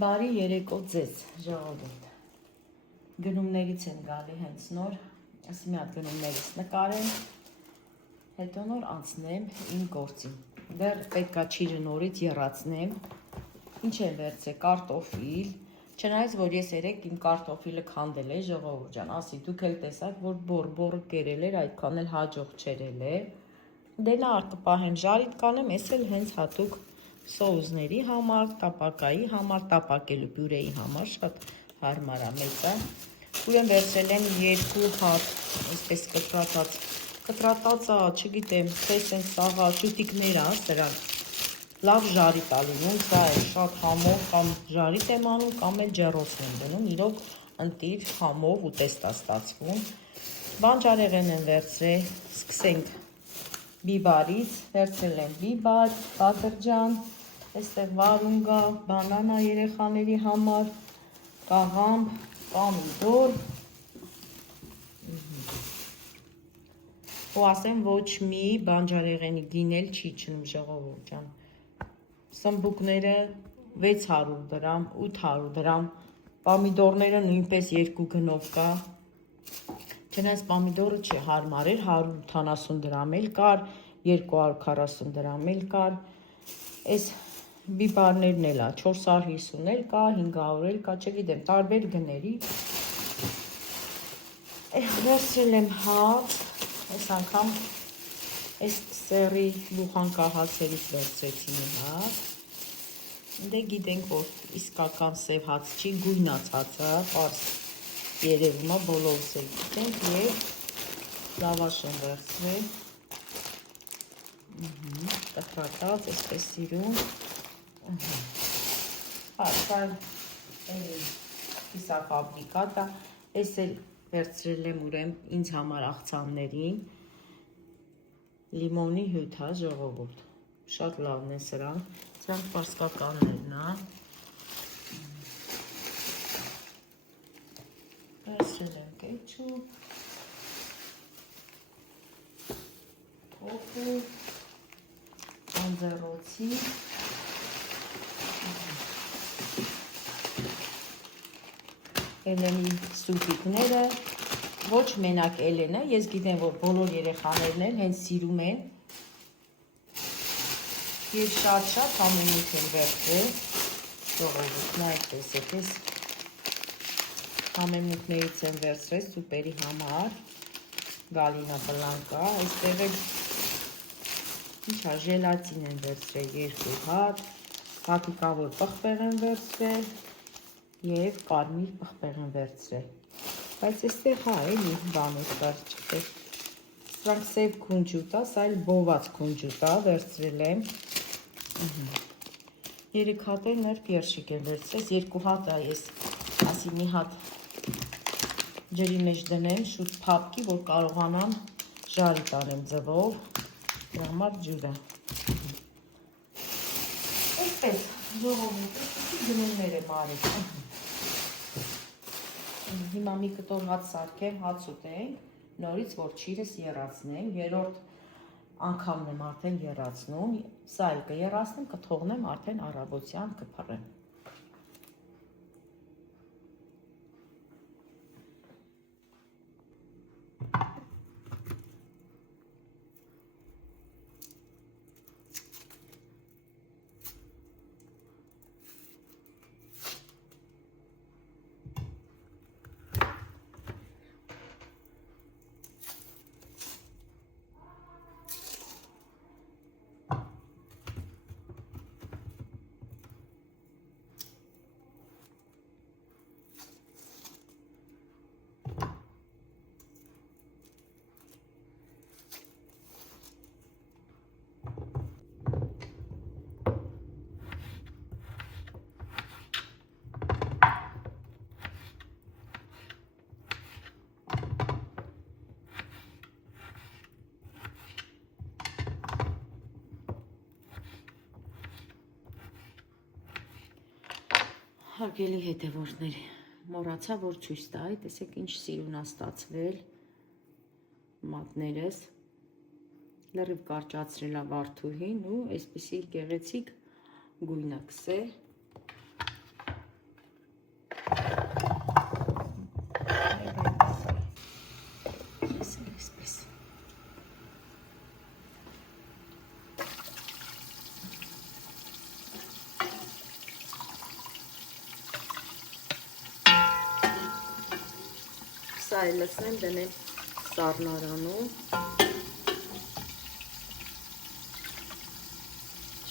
Բարի երեկո ձեզ, ժողովուրդ։ Գնումներից եմ գալի հենց նոր, ասի մի հատ գնումներից նկարեմ, հետո նոր անցնեմ իմ գործին։ Դեռ պետքա ճիրը նորից եռացնեմ, ինչ եմ վերցրել, կարտոֆիլ, չնայած որ ես երեք իմ կարտոֆիլը քանդել էի, ժողովուրդ ջան, ասի դուք էլ տեսաք, որ բորը կերել էր, այդքան էլ հաջող չերել է։ Դե նա կպահեմ ժարիտ կանեմ, ես էլ հենց հատուկ սոուսների համար, տապակայի համար, տապակելու պյուրեի համար շատ հարմար է մեկը։ Ուրեմն վերցրել եմ 2 հատ, այսպես կտրատածա, չգիտեմ, թե սենց սաղա շուտիկներ է, սրան լավ ժարիտ է լինում, սա է շատ համով կամ ժարիտ եմ անում, կամ էլ ջեռոց եմ դնում, իրոք ընտիր համով ուտեստ է ստացվում։ Բանջարեղեն եմ վերցրել, սկսենք բիբարից, վերցրել եմ բիբար, բադրջան, այստեղ վարունգա, բանանա երեխաների համար, կաղամբ, պամիդոր, ու ասեմ ոչ մի բանջարեղենի գինել չի չնում, ժողովուրդ ջան, սմբուկները 600 դրամ, 800 դրամ, պամիդորները նույնպես 2 գնով կա, չնայած պամիդորը չի հարմար էր, 180 դրամ էլ կար, 240 դրամ էլ կար, այս բիբարներն էլ է, 450 էլ կա, 500 էլ կա, չգիտեմ, տարբեր գների, վերցրել եմ հաց, այս անգամ այս սերի բուխանկահացերից վերցրեցի մի հատ, դե գիտենք, որ իսկական սև հաց չի, գույնած հացը, պարզ երևում է, բոլորս էլ գիտենք, և լավաշ եմ վերցրել, տխրատած, այսպես սիրում, սա կիսաֆաբրիկատ է, ես էլ վերցրել եմ ուրեմ ինձ համար աղցաններին, լիմոնի հյութ է, ժողովուրդ, շատ լավն է սրան, սրանք պարսկականներն է, վերցրել եմ կեչուպ, կոկու, անձեռոցի, Էլենի սուպիկները, ոչ մենակ Էլենը, ես գիտեմ, որ բոլոր երեխաներն են, հենց սիրում են, և շատ ամենուք են վերցրել, ժողովուրդն այդպես ետես, ամենուքներից են վերցրել սուպերի համար, Գալինա բլանկա, այստեղ էլ, ինչա, ժելատին են վերցրել 2 հատ, հատիկավոր պղպեղ են վերցրել, և կարմիր պղպեղ են վերցրել, բայց այստեղ հա էլի բանոց կար չկեր, սրանք սև քունջուտ է, սա էլ բոված քունջուտ է, վերցրել եմ, 3 հատ էլ նրբ երշիկ եմ վերցրել, 2 հատ է ես, ասի մի հատ ջրի մեջ դնեմ, շուտ փափկի, որ կարողանամ ժարիտ անեմ ձվով, դրա համար ջուրը, այսպես, ժողովուրդ, այսպեսի գնումներ եմ արել, հիմա մի կտոր հաց սարքեմ, հաց ուտենք, նորից որ ճիրս եռացնեմ, երրորդ անգամն եմ արդեն եռացնում, սա էլ կեռացնեմ, կթողնեմ արդեն առավոտյան կփռեմ։ Հարգելի հետևորդներ, մոռացա, որ ցույց տայի, տեսեք ինչ սիրուն է ստացվել մատներս, լրիվ կարճացրել է Վարդուհին ու այսպիսի գեղեցիկ գույնը կսել, էլ լցնեմ, դնեմ սառնարանում։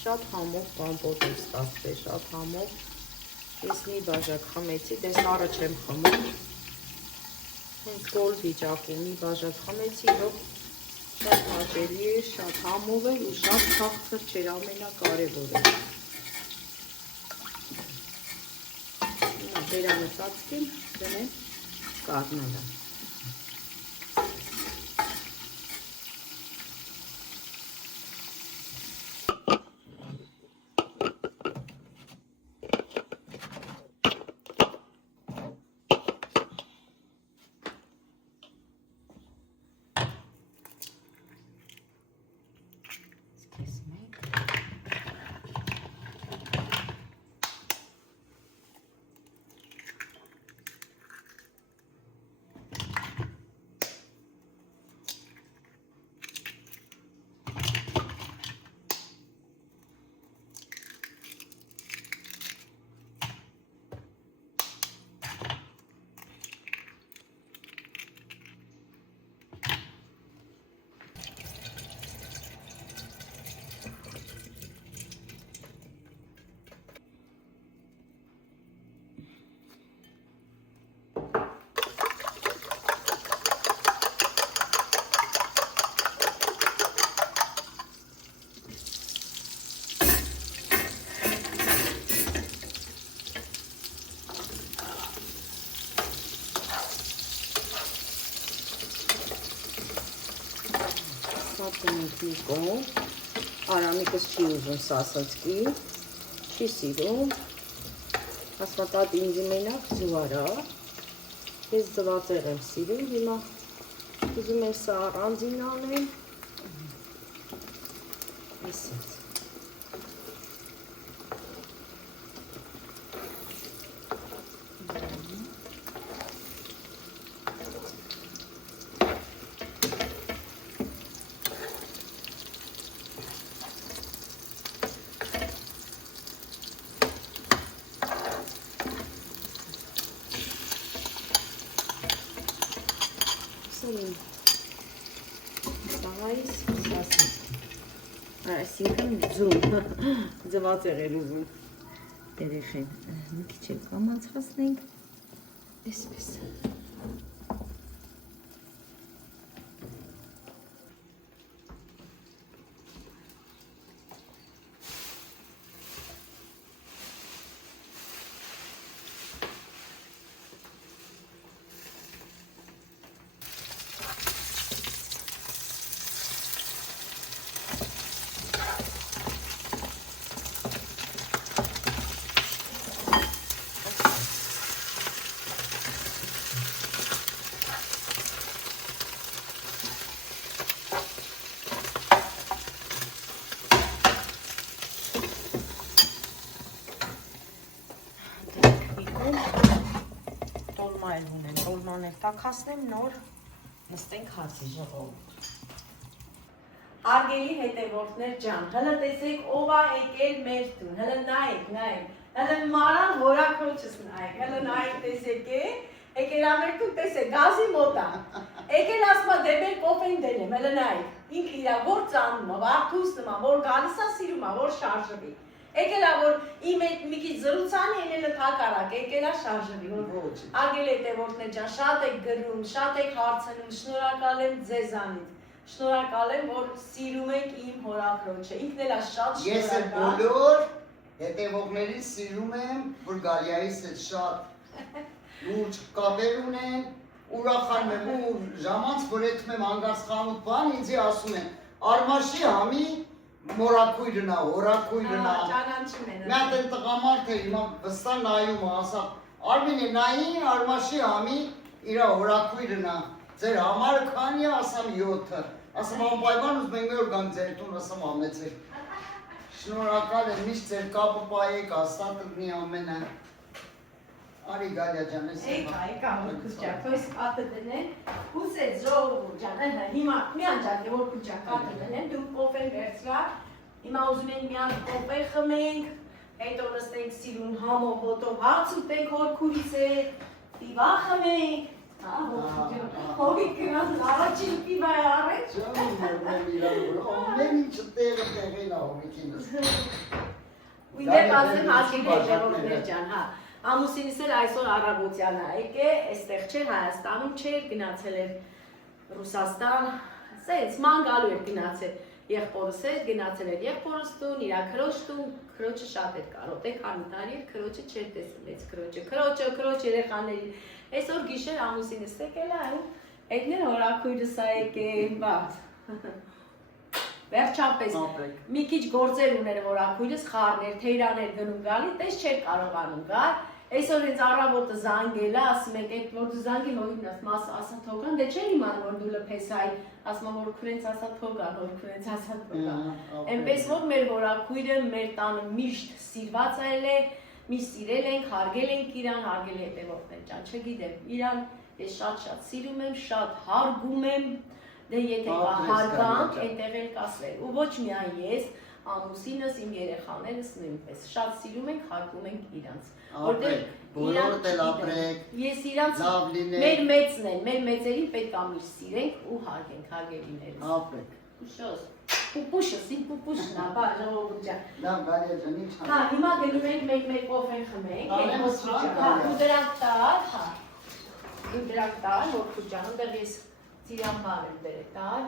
Շատ համով կամպոտ եմ ստացվել, շատ համով։ Ես մի բաժակ խմեցի, դե սառը չեմ խմում։ Հենց գոլ վիճակում մի բաժակ խմեցի, իրոք շատ հաճելի է, շատ համով է ու շատ քաղցր չէր, ամենակարևորը։ Բերանը ծածկեմ, դնեմ կառները։ Արամիկս չի ուզում սասածկի, չի սիրում, ասմատատ ինձի մենակ ձուարա, ես ձվածեղ եմ սիրում, հիմա ուզում եմ սա առանձին անեմ, այսպես։ Այսինքն ձում, ձվածեղ էր ուզում երեխեն, մի քիչ էլ կամացրացնենք, այսպես։ Տոլման էլ տաքացնեմ, նոր նստենք հացի ժողովուրդ։ Հարգելի հետևորդներ ջան, հլը տեսեք ով է եկել մեր տուն, հլը նայեք, հլը մարան հորաքրոջս նայեք, հլը նայեք տեսեք է, եկել ա մեր տուն տեսեք, գազի մոտ ա, եկել ասմա դեպել կոֆեն դենեմ, հլը նայեք, ինք իրա որ ծանում ա, վարդուս նմա, որ գալիս ա սիրում ա, որ շարժվի։ Եկել ա որ իմ հետ մի քիչ զրուցանի ելելը թակարակ, եկել ա շարժվի, որ արգել հետևորդներ ջան, շատ եք գրում, շատ եք հարցնում, շնորհակալ եմ ձեզանից, շնորհակալ եմ, որ սիրում եք իմ հորաքրոջը, ինքն էլ ա շատ շնորհակալ։ Ես էլ բոլոր հետևողներին սիրում եմ, որ Գալիայից էլ շատ լուրջ կապեր ունեն, ուրախանում եմ ու ժամանց, որ եթում եմ անգարսխանութ բան, ինձի ասում են, Արմաշի համի մորակույրնա, հորակույրնա, մի հատ են տղամարդ է, հիմա վստահ նայում է, ասա, Արմին է նայի, Արմաշի համի իրա հորակույրնա, ձեր համարը քանի է, ասամ 7-ը, ասամ անպայման ուզում ենք մի օր գանք ձեր տուն, ասամ ամեցեր, շնորհակալ եմ, միշտ ձեր կապը պայեք, աստատը մի ամենը, Արի Գալիա ջան, ես եկա, որ քուջա, քույս կատը դնեն, ուսեց ժողովուրդ ջան, հիմա մի անջակ է որ քուջա կատը դնեն, դուք կոֆեն վերցրակ, հիմա ուզում ենք մի հատ կոֆե խմենք, հետո նստենք սիրուն համով հոտով հաց ուտենք հոր քուրից հետ, տիվա խմենք, Հողի կնած առաջին պիվայ առեց։ Ջան, մեն ինչ տեղին ահոմիկինս։ Ու դե ասեմ հաշիվի ժողովուրդներ ջան, հա։ Ամուսինս էլ այսօր առավոտյան է եկե, այստեղ չէր Հայաստանում չէր, գնացել էր Ռուսաստան, սենց ման գալու էր գնացել։ Եղբորս էր, գնացել էր եղբորս տուն, իր քրոջ տուն, քրոջը շատ էր կարոտե, քանի տարի էր քրոջը չէր տեսել այս քրոջը, քրոջ երեխաների։ Այսօր գիշեր ամուսինս եկել է, այդներ հորաքույրս է եկել, բաց։ Վերջապես մի քիչ գործեր ուներ հորաքույրս, խառներ, թեյրաներ գնում գալի, տես չէր կարողանում գալ։ Այսօր հենց առավոտը զանգել է, ասում եք, այդ որ դու զանգի հորինս մաս ասա թողան, դե չէր իմանում որ դու լփես այ, ասում որ քուրենց ասա թողան, որ քուրենց ասա թողան։ Այնպես որ մեր հորաքույրը մեր տանը միշտ սիրված է, միշտ սիրել ենք, հարգել ենք իրան, հարգել հետևորդներ ջան, չգիտեմ, իրան ես շատ սիրում եմ, շատ հարգում եմ, դե եթե հարգանք, այնտեղ էլ կասվեր, ու ոչ միայն ես, ամուսինս, իմ երեխաներս նույնպես շատ սիրում ենք, հարգում ենք իրանց։ Բոլորդ էլ ապրեք, ես իրանց մեր մեծն են, մեր մեծերին պետք է միշտ սիրենք ու հարգենք, հարգելիներս։ Ապրեք։ Ուշոս, պուպուշս, իմ պուպուշն է, բա ժողովուրդ ջան։ Լավ, գալի ջան, ինչ հա, հիմա գնում ենք մեկ կոֆեն խմենք, ու դրանք տալ, հա, ու դրանք տալ, որդու ջան, ուտեղ ես ծիրան բար եմ բերել տալ։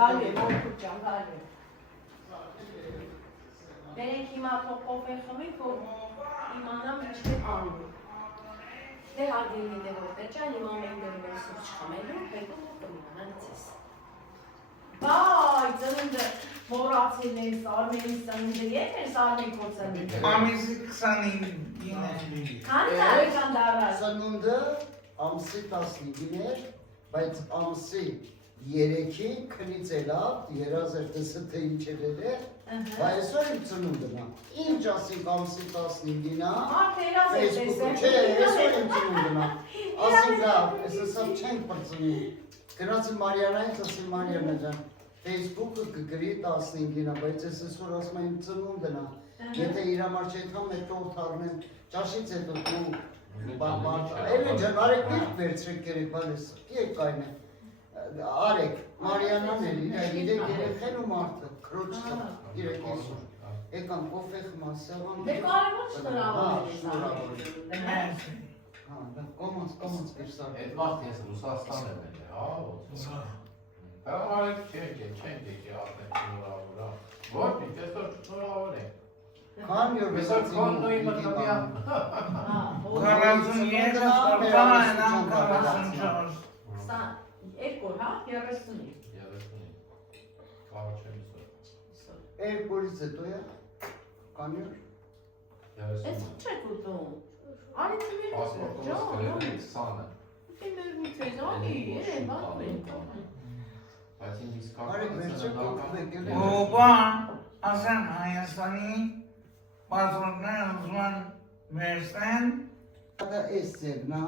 Գալի եմ, որդու ջան, գալի եմ։ Բերենք հիմա կոֆեն խմենք, որ իմանամ ինչ է անում։ Դե հարգելի հետևորդներ ջան, հիմա մենք դեռ մեր սուրճ խմելու, հետո կմնան հնցես։ Բայ, ծնունդը մոռացել են, Սարմենի ծնունդը, երբ են Սարմեն քո ծնունդը։ Ամիսի 25-ին է։ Քանի տարի կան դառած։ Ծնունդը ամսի 15-ին էր, բայց ամսի 3-ին քնից ելավ, երազեր տեսը թե ինչ է, բայց այսօր իմ ծնունդն է։ Ինչ ասենք ամսի 15-ին է, Facebook-ը չէ, այսօր իմ ծնունդն է։ Ասենք լավ, այսօր չենք պրծնի։ Գնացի Մարիանային, ասի Մարիանա ջան, Facebook-ը կգրի 15-ին է, բայց այսօր ասում եմ իմ ծնունդն է։ Եթե իր համար չեթամ հետ տորթ առնեմ, ճաշից հետո դու Էլի ջան, արեք միրք վերցրեք կերեք, բալես, կիեք կայն է։ Արեք, Մարիանան էլ իրեք երեխեն ու մարդը, քրոջը, իրեք իսուր։ Եկան կոֆե խմա, սեղան։ Դե կարևոր շնորհավորել շնորհավորել։ Հա, կոմոնց կերսար։ Այդ վաղտ ես Ռուսաստան եմ ել, հա, հա, արեք չենք արդեն շնորհավորա։ Ոչ, այսօր շնորհավորենք։ Քան յուր Այսօր կոննոյի մտքամյա։ 43 տարվան անգամ 44։ Երկու, հա, 30-ի։ 30-ի։ Կարող չեմ իսօր։ Երկորից հետո է, քան յուր։ Ես ինչ եք ուտում։ Արի ծմիրս Պասպորտով սկրել են 20-ը։ Դե մեր մի թեզանի, երեն բան ենք։ Բայց ինձ Արեք վերջը կոկվեք էլ է։ Ոպա, ասեմ Հայաստանի պասպորտները ուզում են վերցնեն։ Դա էս ծերնա,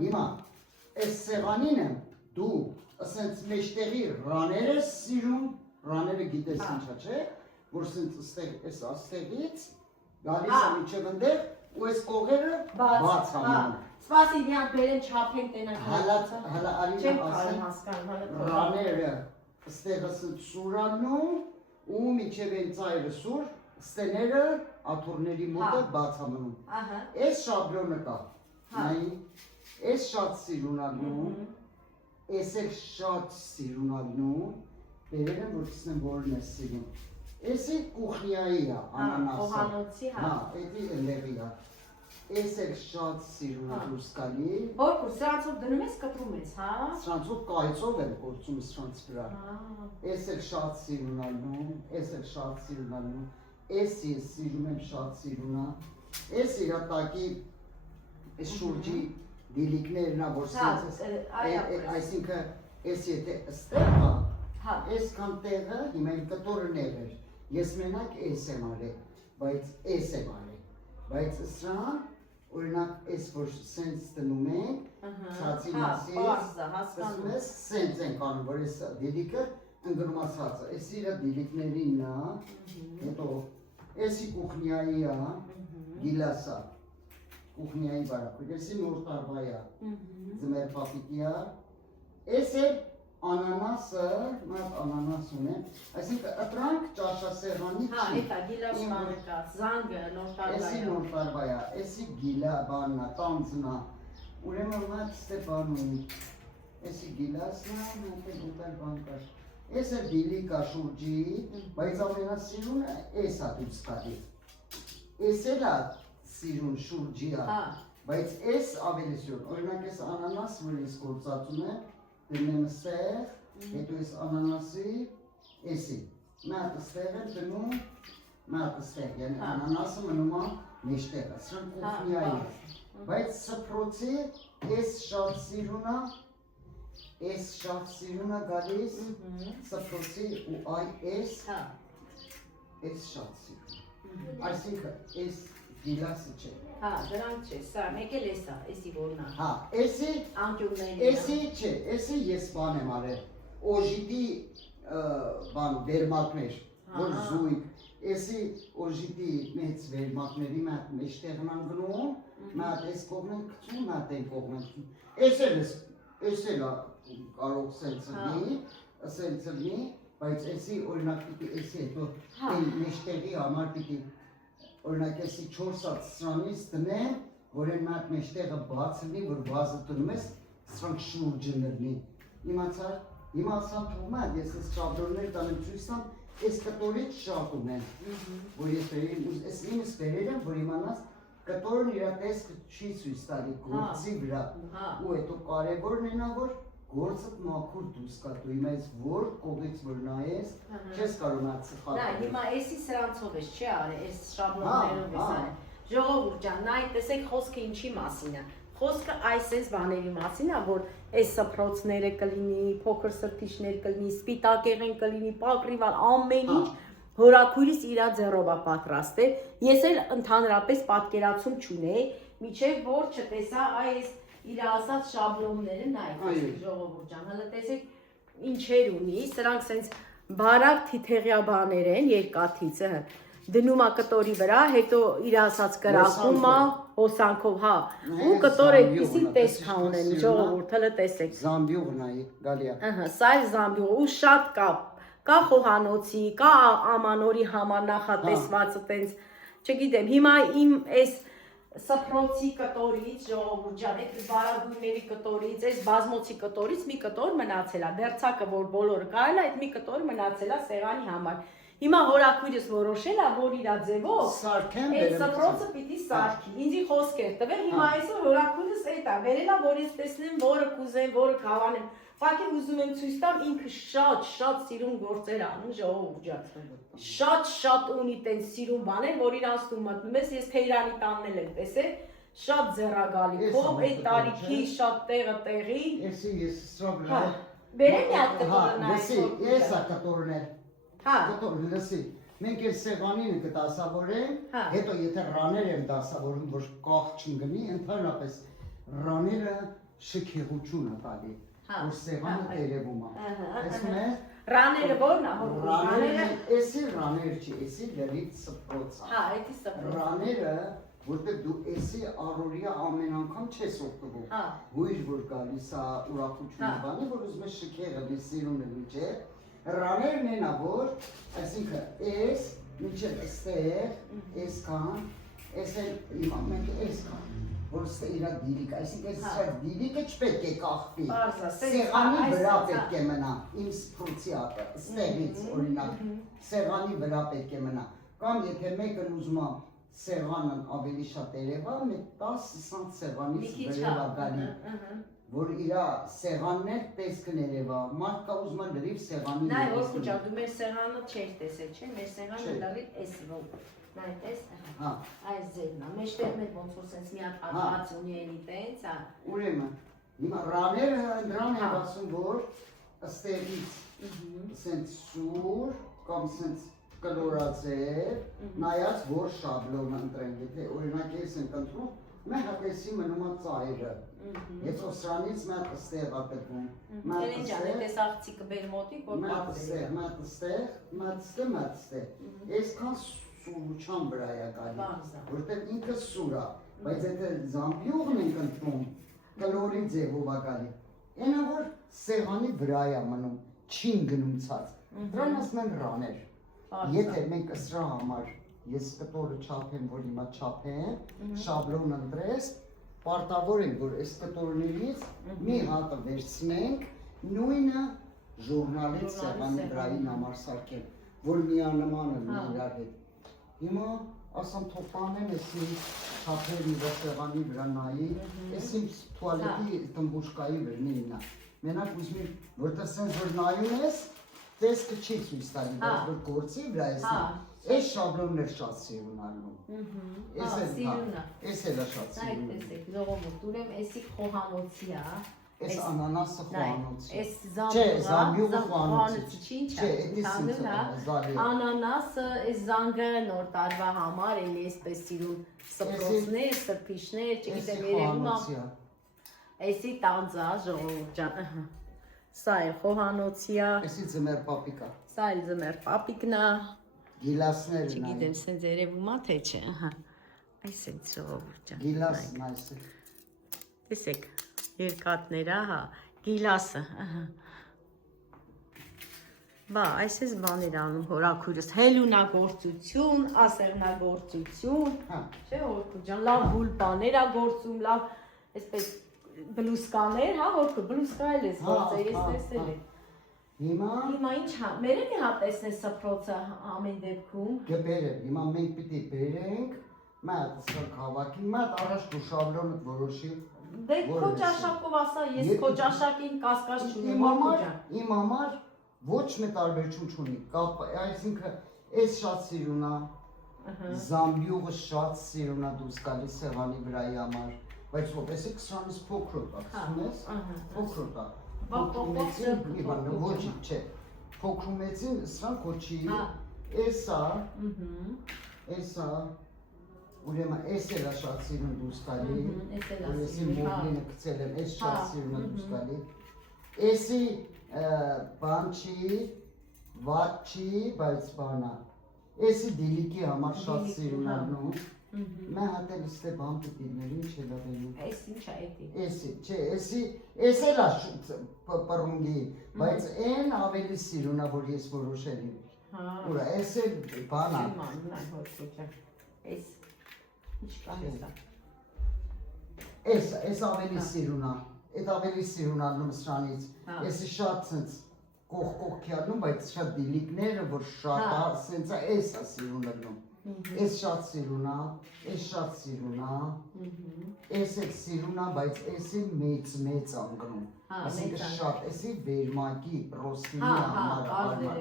հիմա, էս սեղանին եմ, դու ասենց մեջտեղի ռաներ ես սիրում, ռաները գիտես ինչա չէ, որ ասենց էս աստեղից, գալիս է միջև ընդեղ, ու էս կողերը բաց հանում։ Սպասի դիան բերեն չապենք տենակ Հալա արին չեմ ասեն հասկանում, ռաները ստեղ ասենց սուրանում ու միջև են ծայրը սուր, ստեները աթուրների մոտը բաց հանում։ Էս շաբլոնը կա, նայի, էս շատ սիրունալու, էս էլ շատ սիրունալու, բերել եմ, որ կսնեմ որն է սիրուն։ Էս էլ կուխնյայի է, անանասը։ Խոհանոցի, հա։ Հա, էդի էլեղի է։ Էս էլ շատ սիրունալու սկալի։ Որ սրանցով դնում ես, կտրում ես, հա։ Սրանցով կայծով եմ գործում սրանց վրա։ Էս էլ շատ սիրունալու, էս էլ շատ սիրունալու, էս ես սիրում եմ շատ սիրունա, էս իրատակի էս շուրջի դիլիկներն ա, որ սենց այսինքն էս եթե ստեղ ա, էս կան տեղը, հիմա իմ կտորներ էր, ես մենակ էս եմ արել, բայց էս եմ արել, բայց սրան, օրինակ էս որ սենց դնում ենք, ցածի մասի, պարզա, հասկանում։ ասում ես սենց ենք անում, որ էս դիլիկը ընկնում է ցածը, էս իրա դիլիկներին է, հետո էսի կուխնյայի է, գիլասա, կուխնյայի բարակույր, էսի նոր տարվա է, ձմեր պապիկի է, էս էլ անանասը, մատ անանաս ունեմ, այսինքն ըտրանք ճաշասեղանի չի։ Հա, հետա գիլաս մարեկա, զանգը, նոր Էսի տարվայա։ նոր տարվայա, էսի գիլա բաննա, տանձնա, ուրեմն մատ ստե բան ունի, էսի գիլասնա, մատել ուտալ բան կար, էս էլ գիլիկա շուրջի, բայց ամենասիրունը էս ա դուց կադի, էս էլ ա սիրուն շուրջի ա, բայց էս ավելի սիրուն, օրինակ էս անանաս, որ ես գործածում եմ, դնում ստեղ, հետո ես անանասի, էսի, մատը ստեղ եմ դնում, մատը ստեղ, yəni անանասը մնում է մեջտեղը, սրանք կուխնյայի, բայց սպրոցի էս շատ սիրունա, էս շատ սիրունա գալիս, սպրոցի ու այ էս շատ սիրուն, այսինքն էս գիլասը չէ, Հա, դրանք չէ, սա մեկ էլ էսա, էսի որնա։ հա, էսի, Անկյունների։ էսի չէ, էսի ես բան եմ արել, օժիտի բան վերմակներ, որ զույգ, էսի օժիտի մեծ վերմակների մեջտեղն անգնում, մատ ես կողմեն կծում, մատ են կողմեն կծում, էս էլ կարող սենց լնի, բայց էսի օրինակ պիտի էսի հետո մեջտեղի համար պիտի օրինակ էսի 4 հատ սրանից տնեմ, որ են մատ մեջտեղը բաց լինի, որ բազը տրում ես, սրանք շուրջը նրնի, իմացար, հիմա ասան թողում է, ես ես շաբդորներ տանեմ ծույսան, ես կտորից շատ ունեմ, որ ես իմս բերել եմ, որ իմանաս, կտորն իրա տեսքը չի ծույս տալի գործի վրա, ու հետո կարևորն ենա, որ գործըտ մաքուր դուս կա, դու հիմա ես որ կողից որ նայես, չես կարող նա ծխատել։ Նա հիմա էսի սրանցով ես չի արել, էս շաբլոններով ես արել։ Ժողովուրդ ջան, նայ տեսեք խոսքը ինչի մասին է։ Խոսքը այսպես բաների մասին է, որ այս սփռոցները կլինի, փոքր սրտիչներ կլինի, սպիտակեղեն կլինի, պակրիվալ, ամեն ինչ հորաքույրից իրա ձեռով է պատրաստել։ Ես էլ ընդհանրապես պատկերացում չունեի, միջև որ չտեսա այս իր ասած շաբլոնները նայեք ժողովուրդ ջան, հələ տեսեք ինչեր ունի, սրանք սենց բարակ թիթեղյա բաներ են, երկաթիցը դնում է կտորի վրա, հետո իր ասած կրակում է հոսանքով, հա, ու կտորը այդպիսի տեսք ունեն, ժողովուրդ, հələ տեսեք։ Զամբյուղ նայի, գալի է։ Ահա, սա է զամբյուղ, ու շատ կա խոհանոցի, կա ամանորի համար նախատեսվածը տենց, չգիտեմ, հիմա իմ այս սփռոցի կտորից, ժողովուրդ ջան, այդ բարագույնների կտորից, այս բազմոցի կտորից մի կտոր մնացել է, դերձակը որ բոլորը կարել է, այդ մի կտոր մնացել է սեղանի համար։ Հիմա հորաքույրս որոշել է, որ իր ձևով այդ սփռոցը պիտի սարքի, ինձի խոսքեր տվել, հիմա այսօր հորաքույրս այդ է, վերել է, որ ես տեսնեմ, որը կուզեմ, որը կհավանեմ։ Ուղղակի ուզում եմ ցույց տամ, ինքը շատ սիրուն գործեր անում, ժողովուրդ ջան։ Շատ ունի տենց սիրուն բաներ, որ իրանց դու մտնում ես, ես Թեյրանի տանն եմ տեսել, շատ ձեռագալի փող, այդ տարիքի շատ տեղը տեղի։ Էսի ես սրոբ լա։ Բերեմ մի հատ կտորը նայեք։ Լսի, ես ա կտորն է։ Հա։ Կտորը լսի։ Մենք էլ սեղանին կդասավորենք, հետո եթե ռաներ եմ դասավորում, որ կախ չընկնի, ընդհանրապես ռաները շքեղություն է տալի, որ սեղանը տերևում է։ Տեսնում ես։ Ռաները ո՞րն է, հոր ռաները, էսի ռաներ չի, էսի լրիվ սփռոց է։ Հա, էդի սփռոց։ Ռաները, որտեղ դու էսի առօրյա ամեն անգամ չես օգտվում։ Հա։ Հույր որ գալիս է ուրախությունը բանի, որ ուզում ես շքեղը մի սիրունը միջե։ Ռաներն են որ, այսինքն էս, միջև էստեղ, էսքան, էս էլ հիմա մենք էսքան, որ ստե իրա դիրիկ, այսինքն էս իրա դիրիկը չպետք է կախվի, սեղանի վրա պետք է մնա, իմ սփռոցի ատը, ստեղից օրինակ, սեղանի վրա պետք է մնա, կամ եթե մեկն ուզում է սեղանն ավելի շատ երևա, մեկ 10-20 սեղանից վերևա գալի, որ իրա սեղաններ տեսքն երևա, մարդ կա ուզում է լրիվ սեղանի Նայ, որ ջան, դու մեր սեղանը չեր տեսել, չէ՞, մեր սեղանը լրիվ էսի որ նայ, տես, այս ձևն է, մեջտեղն էլ ոնց որ սենց մի հատ ակած ունի էլի տենց, հա։ Ուրեմն, հիմա ռաները դրան են ասում, որ ըստեղից սենց սուր կամ սենց կլորացել, նայած որ շաբլոնը ընտրենք, եթե օրինակ ես ենք ընտրում, Մենք հատեսի մնում է ծայրը։ Ես սրանից մատ ստեղ ատվում։ Էլեն ջան, այդպես աղցիկը բեր մոտիկ, որ պատվեր։ Մատ ստեղ։ Այսքան սուրուչան վրա է գալի, որտեղ ինքը սուր է, բայց եթե զամբյուղն ենք ընտրում, կլորի ձևով է գալի։ Այնա որ սեղանի վրա է մնում, չին գնում ցած։ Դրան ասում են ռաներ։ Եթե մենք սրա համար ես կտորը չափեմ, որ հիմա չափեմ, շաբլոն ընտրես, պարտավոր ենք, որ այս կտորներից մի հատը վերցնենք, նույնը ժուրնալից սեղանի վրային համար սարքեմ, որ միանման են իրար հետ։ Հիմա ասամ թոպանեմ էսի չափեր իրա սեղանի վրա նայի, էսի թուալետի տնբուշկայի վերնիննա։ Մենակ ուզմի, որտեղ սենց որ նայում ես, տեսքը չի ցույց տալի, բայց որ գործի վրա էսի։ Այս շաբլոնն էր շատ սիրուն ալնում։ Էս էլ է շատ սիրուն։ Այդ տեսեք, ժողովուրդ, ուրեմն էսի խոհանոցի է։ Այս անանասը խոհանոցի։ Այս զամբյուղը խոհանոցի չի, ինչ է։ է, ընդհանուր անանասը այս զանգը նոր տարվա համար էլի այսպես սիրուն սպրոցներ, սրբիչներ, չգիտեմ, երևում է։ Էսի տանձա ժողովուրդ ջան։ Սա է խոհանոցի է։ Էսի ձմեր պապիկա։ Սա էլ ձմեր պապիկն է։ Գիլասներն այն։ Չգիտեմ, սենց երևում է թե չէ, ահա։ Այս է ժողովուրդ ջան։ Գիլասն այս է։ Տեսեք, երկաթներ, ահա, գիլասը, ահա։ Բա, այսպես բաներ անում հորաքույրս, հելունագործություն, ասեղնագործություն, չէ հորքու ջան, լավ հուլ բաներ ա գործում, լավ, այսպես բլուսկաներ, հա հորքու, բլուսկա էլ ես գործել, ես տեսել եմ։ Հիմա ինչ հա, մերեն է հա տեսնես սպրոցը ամեն դեպքում։ Գբերեմ, հիմա մենք պիտի բերենք, մատ սրկ հավակի, մատ առաջ դու շաբլոնըտ որոշի։ Դե քո ճաշակով ասա, ես քո ճաշակին կասկած չունեմ, հորքու ջան։ Իմ համար ոչ մի տարբերություն չունի, այսինքն այս շատ սիրուն է, զամբյուղը շատ սիրուն է դուրս գալիս սեղանի վրայի համար, բայց ոտեսի 20-ից փոքրոտ է, կսում ես, փոքրոտ է, ոչի չէ, փոքրումեցին սրան կոչի, էսա, ուրեմն էս էլ է շատ սիրուն դուրս գալի, որ եսի մոբլինը կծել եմ, էս շատ սիրուն է դուրս գալի, էսի բան չի, վատ չի, բայց բանա, էսի դիլիկի համար շատ սիրուն ալնում, մե հատել իստե բան պիտիլներ, ինչ էլ ադենում։ Էս ինչ է էտի։ Էսի, չէ, էս էլ է պրունգի, բայց են ավելի սիրուն է, որ ես որոշել եմ։ Ուրա, էս էլ բանա։ Էս, ինչ կան էս է։ Էս ավելի սիրուն է, էդ ավելի սիրուն ալնում սրանից, էսի շատ սենց կողքի ալնում, բայց շատ դիլիկները, որ շատ է, սենց է, էս է սիրուն ալնում։ Էս շատ սիրուն է, էս շատ սիրուն է, էս էլ սիրուն է, բայց էսի մեծ անգնում, ասինքն շատ, էսի վերմակի, պրոստնի համար,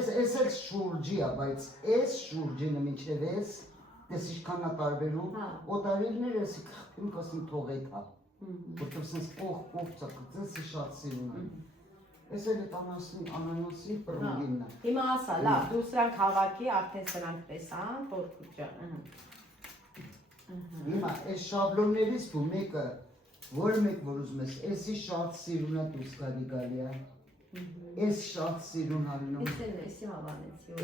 էս էլ շուրջի է, բայց էս շուրջինը մինչև էս, ես ինչքան է տարբերում, օտարիլներ էսի կխպին կասում թողեք հա, որտև սենց կող ծակծես շատ սիրուն է, ես էլ էտ անանոսի պրունգինն է։ Հիմա ասա, լավ, դու սրանք հավակի, արդեն սրանք տեսան, հորքու ջան, Հիմա, այս շաբլոններից դու մեկը, որ մեկ որ ուզում ես, էսի շատ սիրուն է դուրս գալի է, էս շատ սիրուն ալնում,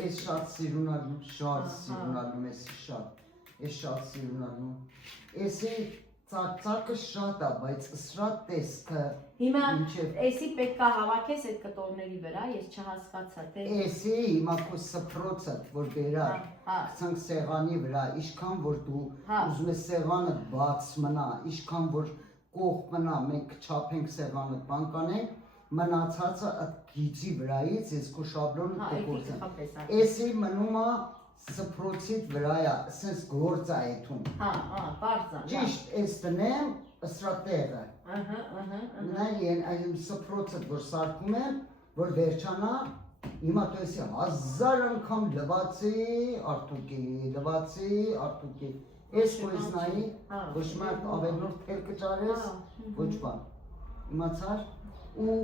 էս շատ սիրուն ալնում, շատ սիրուն ալնում, էս շատ սիրուն ալնում, էսի ծակը շատ է, բայց սրա տեսքը Հիմա էսի պետք է հավաքես այդ կտորների վրա, ես չհասկացա, թե էսի հիմա քո սպրոցը, որ բերար, կցանք սեղանի վրա, իշքան որ դու ուզում ես սեղանը բաց մնա, իշքան որ կող մնա, մենք չափենք սեղանը բան կանենք, մնացածը այդ գիծի վրայից ես քո շաբլոնը կգործեմ, էսի մնում է սպրոցիտ վրա է, սենց գործ է եթում, ճիշտ ես տնեմ սրատեղը, նայեն այմ սպրոցըտ որ սարկում եմ, որ վերջանա, հիմա դու եսի 1000 անգամ լվացի, արտուկի, ես կոյս նայի, ոչ մարդ ավելնոր թեր կճարես, ոչ բան, իմացար, ու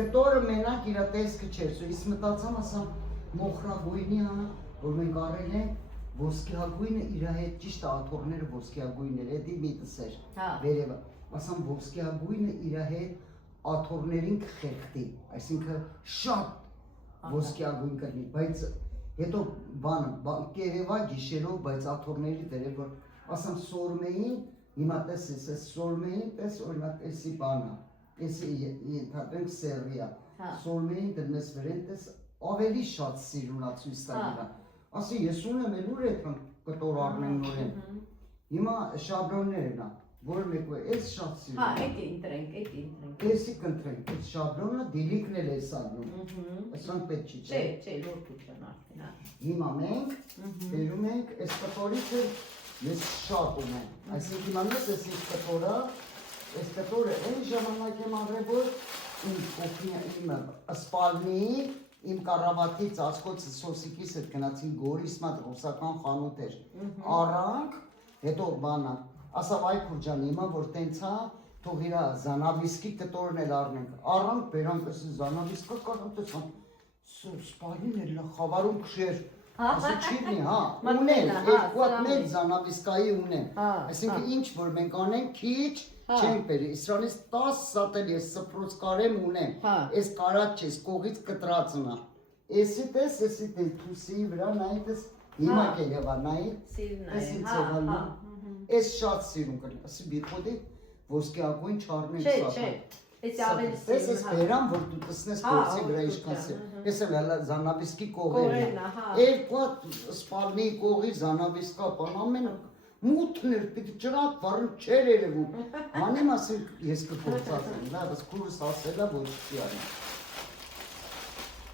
կտորը մենակ իրա տեսքը չեր, ես մտացամ ասամ մոխրագույնի հա, որ մենք առել ենք, ոսկեհագույնը իր հետ ճիշտ աթոռները ոսկեհագույններ, էդի մի տեսեր։ Հա։ Վերևը, ասամ ոսկեհագույնը իր հետ աթոռներին կխեղդի, այսինքն շատ ոսկեհագույն կլինի, բայց հետո բանը կերևա գիշերով, բայց աթոռների վերև որ ասամ սորմեին, հիմա տեսես, այս սորմեին, տես օրինակ էսի բանը, էսի ենթադրենք սերվիա, սորմեին դրնես վերեն, տես ավելի շատ սիրունա ցույց տալիրա։ Ասի ես ունեմ էլ ուր այդ կտոր առնեն նորեն։ Հիմա շաբլոններն է, որ մեկը էս շատ սիրուն։ Հա, էդի ընտրենք։ Էսի կընտրենք, այս շաբլոնը դիլիկն էլ էս ալնում։ Ասանք պետք չի, չէ։ Չէ, լոկության արդեն։ Հիմա մենք բերում ենք այս կտորիցը ես շատ ունեմ։ Այսինքն հիմա ես էս կտորը, այս կտորը այն ժամանակ եմ արել, որ իմ կոկնի իմ սպալնի իմ կառավատի ծածկոցը սոսիկիս հետ գնացին Գորիս մատ ռուսական խանութ էր։ Առանք, հետո բանը, ասավ այ քուրջան հիմա որ տենցա թող իրա զանավիսկի կտորն էլ առնենք։ Առանք բերանք էս զանավիսկը կարողացան սպալին էլ խավարում քշեր։ Ասի չիտնի, հա, ունեն, երկու հատ մեր զանավիսկայի ունեն։ Այսինքն ինչ որ մենք անենք քիչ չենք բերի, իսրանից 10 սատ էլ ես սփռոց կարեմ ունեմ, ես կարած չես, կողից կտրածն է, եսի տես, եսի տես, թուսի վրա նայի տես, հիմա կերևա նայի, եսի ծեղալու, ես շատ սիրուն կրի, ասի բիխոդի, ոսկեագույն չարնենք սապը, տես ես բերամ, որ դու տսնես կողցի վրա իշկան սեր, ես էլ զանավիսկի կողերն է, երկու հատ սպալնի կողի զանավիսկա պան ամեն մութներ, պիտի ճրակ վարում չեր երևում, հանեմ ասել ես կփորձած եմ, լավ, ես քուրս ասելա ոչ չի անի։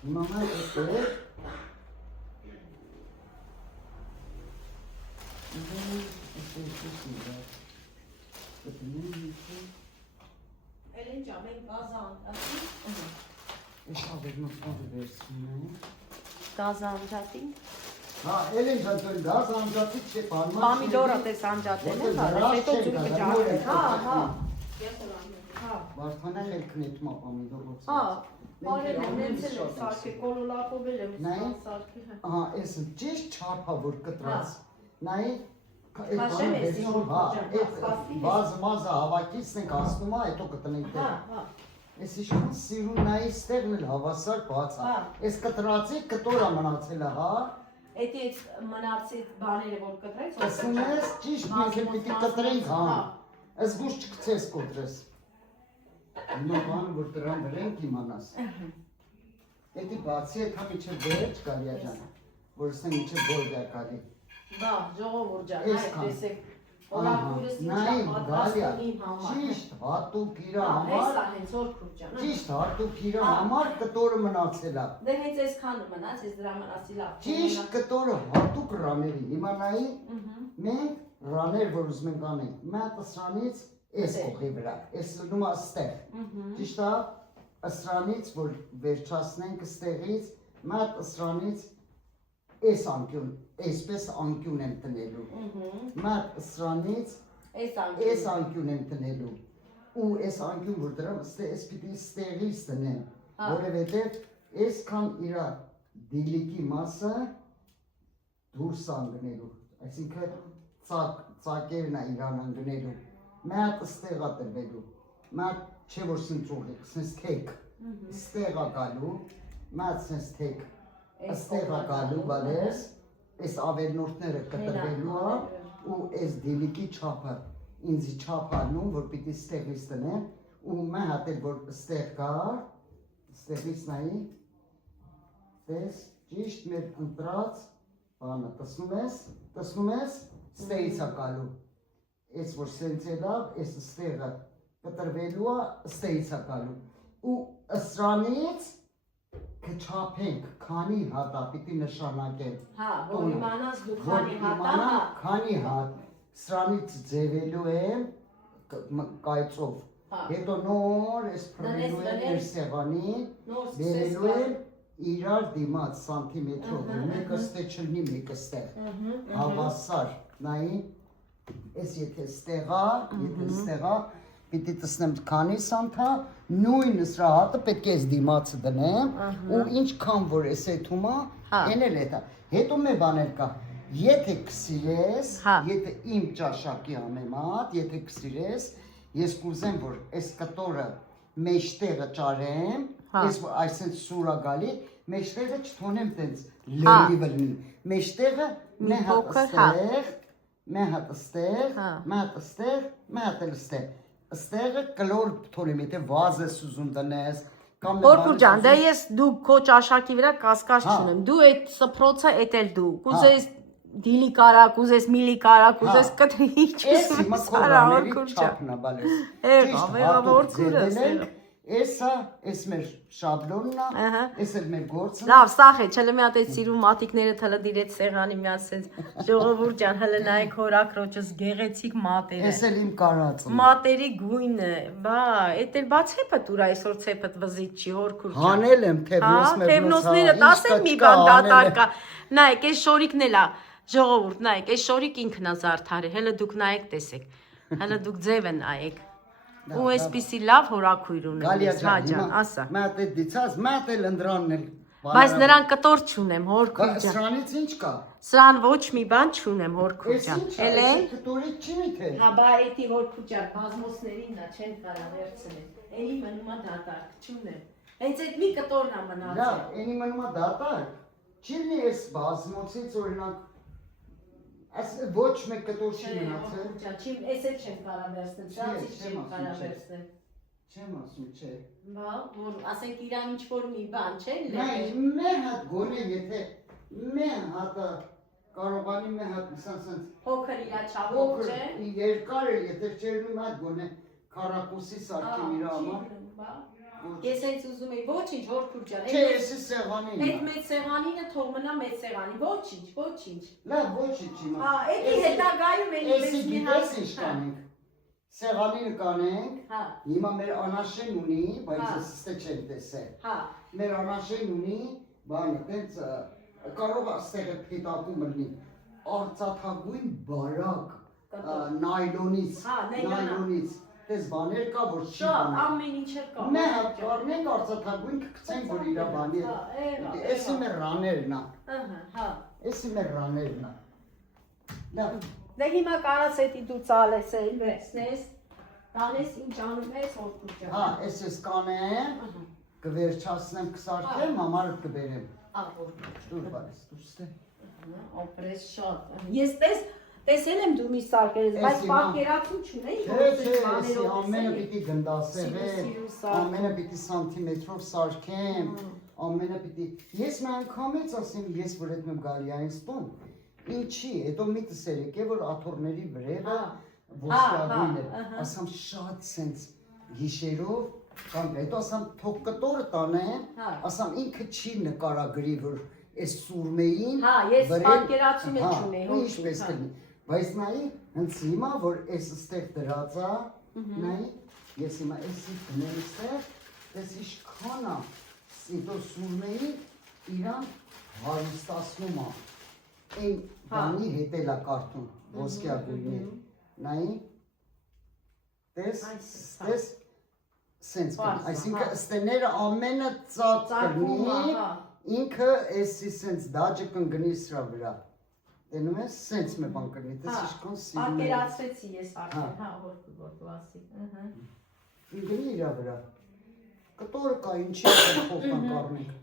Հիմա մայ էտեր, Էլ ինչ ամեն գազը անջատի։ Ես ավերնոց մոտը վերցում եմ։ Գազը անջատի։ Հա, էլ են ժատոն գազ անջատի չէ, պարման չէ։ Պամիդորը տես անջատել է, հետո ձուկը ջարդել, հա։ Վարդանի խելքն էտում ա պամիդորոց։ Հա, բարել եմ, նենցել եմ սարքի, կոլոլապովել եմ սարքի։ Ահա, ես ճիշտ չարպա որ կտրած, նայի, Հաշեմ ես իմ բազը մազը հավակիցն ենք ասնում ա, հետո կտնենք դեր։ Ես իշքան սիրուն նայի ստեղն էլ հավասար բացա, ես կտրածի կտորա մնացել է, հա։ Էդի այդ մնացից բաները որ կտրեց, Ասում ես ճիշտ մենք էլ պիտի կտրենք, հա, զգուշ չկցես կոտրես։ Հիմա բանը որ տրան դրենք իմանաս։ Էդի բացի է կա միչև վերջ գալիա ջան, որ սեն միչև բորդ է կալի։ Դա, ժողովուրդ ջան, այդ տեսեք, Օլակուրս նայ գալիա, իմ համար։ ճիշտ հատուկ իրա Հեսա համար, հենց որ քուրջ ջան։ ճիշտ հատուկ իրա համար կտորը մնացել է։ Դե հենց այսքան մնաց, ես դրա համար ասի լավ։ Ճիշտ կտորը հատուկ ռաների, հիմա նայի մենք ռաներ որ ուզում ենք անենք, մատ սրանից էս կողի վրա, էս լնում է ստեղ, ճիշտ է, սրանից որ վերջացնենք ստեղից, մատ սրանից էս անկյուն, էսպես անկյուն եմ տնելու, մատ սրանից էս անկյուն եմ տնելու, ու էս անկյուն որ դրամ, էս պիտի ստեղից տնեմ, որևէտև էսքան իրա դիլիկի մասը դուրս անգնելու, այսինքն ծակերն է իրան անգնելու, մատ ստեղ է տրվելու, մատ չէ որ սնծուղի, սնս թեք, ստեղ է գալու, մատ սնս թեք, ստեղ է գալու բալես, այս ավելնորդները կտրվելու է, ու այս դիլիկի չապը, ինձի չապ անում, որ պիտի ստեղից տնեմ, ու մե հատել որ ստեղ կար, ստեղից նայի, տես, ճիշտ մեր ընտրած, բանը, տեսնում ես, ստեղից է գալու, այս որ սենցելավ, այս ստեղը կտրվելու է, ստեղից է գալու, ու սրանից կչապենք, քանի հատա պիտի նշանակել։ Հա, որ իմանաս դու քանի հատա, հա։ Քանի հատ, սրանից ձևելու եմ կայծով, հետո նոր ես պրվելու եմ մեր սեղանին, բերելու եմ իրար դիմաց սանտիմետրով, մեկը ստեղ չլնի, մեկը ստեղ, հավասար, նայի, ես եթե ստեղա, պիտի տսնեմ քանի սանթա, նույն սրա հատը պետք է ես դիմացը դնեմ, ու ինչքան որ ես էթում է, են էլ էթա, հետո մե բաներ կա, Եթե կսիրես, Հա։ եթե իմ ճաշակի համեմատ, եթե կսիրես, ես կուզեմ, որ այս կտորը մեջտեղը ճարեմ, Հա։ ես այսպես սուրա գալի, մեջտեղը չթոնեմ տենց Հա։ լերի վլնի։ Մեջտեղը Մի մի հատ փոքր, հա։ ստեղ, մի հատ ստեղ, Հա։ մի հատ ստեղ, մի հատ էլ ստեղ։ Ստեղը կլոր թորեմ, եթե վազ ես ուզում տնես, կամ Հորքուր ջան, դե ես դու քո ճաշակի վրա կասկած Հա։ չունեմ։ Դու այդ սփռոցը էդ էլ դու։ Կուզես դիլի կարա, կուզես միլի կարա, կուզես կտրի, Էս հիմա չուզես քո արա ռաների հորքուր ջան։ չափն է բալես։ Եղավ, եղավ, հորքուրս, եղավ։ Էսա, էս մեր շաբլոնն է, Ահա։ էս էլ մեր գործն է։ Լավ, սախ է, չլը մի հատ այդ սիրու մատիկները թլը դիրեց սեղանի մի ասենց ժողովուրդ ջան, հələ նայեք հորակրոջս գեղեցիկ մատերը։ Էս էլ իմ կարածն է։ Մատերի գույնը, բա, էդ էլ բա ցեպդ ուր այսօր ցեպդ վզիչ չի հորքուր ջան։ Հանել եմ Թևնոսները 10 մի բան դատար կա։ Նայեք, այս շորիկն էլ է, ժողովուրդ, նայեք, այս շորիկ ինքն է զարդարի, հələ դուք նայեք, տեսեք։ Հələ դուք ձևը նայեք։ Ու այսպիսի լավ հորակույր ունեմ ես, հա ջան, ասա։ Մատ է դիցած, մատ էլ ընդրանն էլ։ Բայց նրան կտոր չունեմ, հորքուր ջան։ Սրանից ինչ կա։ Սրան ոչ մի բան չունեմ, հորքուր Էս ջան։ ինչ է, Էլ է։ էս կտորի չի միթե։ Հա, բա էդի հորքուր ջան, բազմոսներին նա չեն կարա վերցնել։ Էլի մնում է դատարկ, չունեմ։ Հենց այդ մի կտորն է մնացել։ Լավ, էնի մնում է դատար։ Չի լինի էս բազմոցից օրինակ Այս ոչ մեկ կտոր չի մնացել։ Չեմ, էս էլ չեմ կարա վերցնել, սրանցից չեմ կարա վերցնել։ Չեմ ասում, չէ։ Բա, որ ասենք իրան ինչ որ մի բան, չէ՞, Նայ, մի հատ գոնե եթե մի հատը կարողանի մի հատ ասած փոքր իրա չափով, փոքր չէ՞։ երկար է, եթե չերնի մի հատ գոնե քառակուսի սարքեմ իր համար։ Բա։ Ես հենց ուզում եի, ոչինչ, հորքուր ջան։ Չէ, էսի սեղանին։ Այդ մեծ սեղանինը թող մնա մեծ սեղանի, ոչինչ, ոչինչ։ Լավ, ոչինչ իմ։ Հա, էդի հետագայում էլի Էսի մեծ մի գիտես ինչ կանենք։ Սեղանին կանենք։ Հա, Հիմա մեր անաշեն ունի, բայց Հա։ ես ստե չեմ տեսել։ հա, Մեր անաշեն ունի, բանը, տենց կարող է ստեղը փետակում լինի։ Արծաթագույն բարակ նայլոնից, Հա, նայլոնա։ նայլոնից։ Տես բաներ կա, որ չի շատ բանը։ ամեն ինչը կա։ Մի հատ կառնենք արծաթագույն կգցենք, որ իրա բանի Հա, եղավ, Էսի եղավ։ մեր ռաներն է, Ահա, հա։ էսի մեր ռաներն է։ Լավ, Դե հիմա կարաս էդի դու ծալես էլ վերցնես, տանես ինչ անում ես հորքուր ջան։ հա, էս ես կանեմ, Ահա, կվերջացնեմ, կսարքեմ, համարը կբերեմ։ հորքուր։ Դուր բարես, դուրստե։ Օպրես շատ։ Ես տեսել եմ դու մի սարքերես, բայց Էս հիմա- պատկերացում չունեի, Չէ, չէ, էսի բաներով ամենը տեսել պիտի գնդասեր է, Սիրու սարքում։ ամենը պիտի սանտիմետրով սարքեմ, ամենը պիտի, ես մի անգամից ասեմ, ես որ հետ եմ գալի այն ստում, ինչի, հետո մի տսեր եկե, որ աթորների վրևը Հա, ոսկյագույն է, ահա։ ասամ շատ սենց գիշերով, կամ հետո ասամ թող կտորը տանեմ, Հա։ ասամ ինքը չի նկարագրի, որ այս սուրմեին Հա, ես վրան- պատկերացում էլ հա, չունեի, ու հոգի, ինչպես հա։ կլինի, բայց նայի հենց հիմա որ այս ստեղ դրած է, նայի ես հիմա էսի գնեմ ստեղ, դες ինչքան է սիտո սուրմեի իրան հարստացնում է, այն բանի հետ էլ է կարդում, ոսկյագույնի, նայի, տես, սենց կնի, այսինքն ստեները ամենը ծակ Ծակում է, կնի, հա։ ինքը էսի սենց դաջը կնգնի սրա վրա, տենում ես, սենց մի բան կնի, տես ինչքան սիրում է, Պատկերացրեցի ես արդեն, հա, հորքուր որ դու ասի։ կնգնի իրա վրա, կտորը կա, ինչի փոխան կարնենք,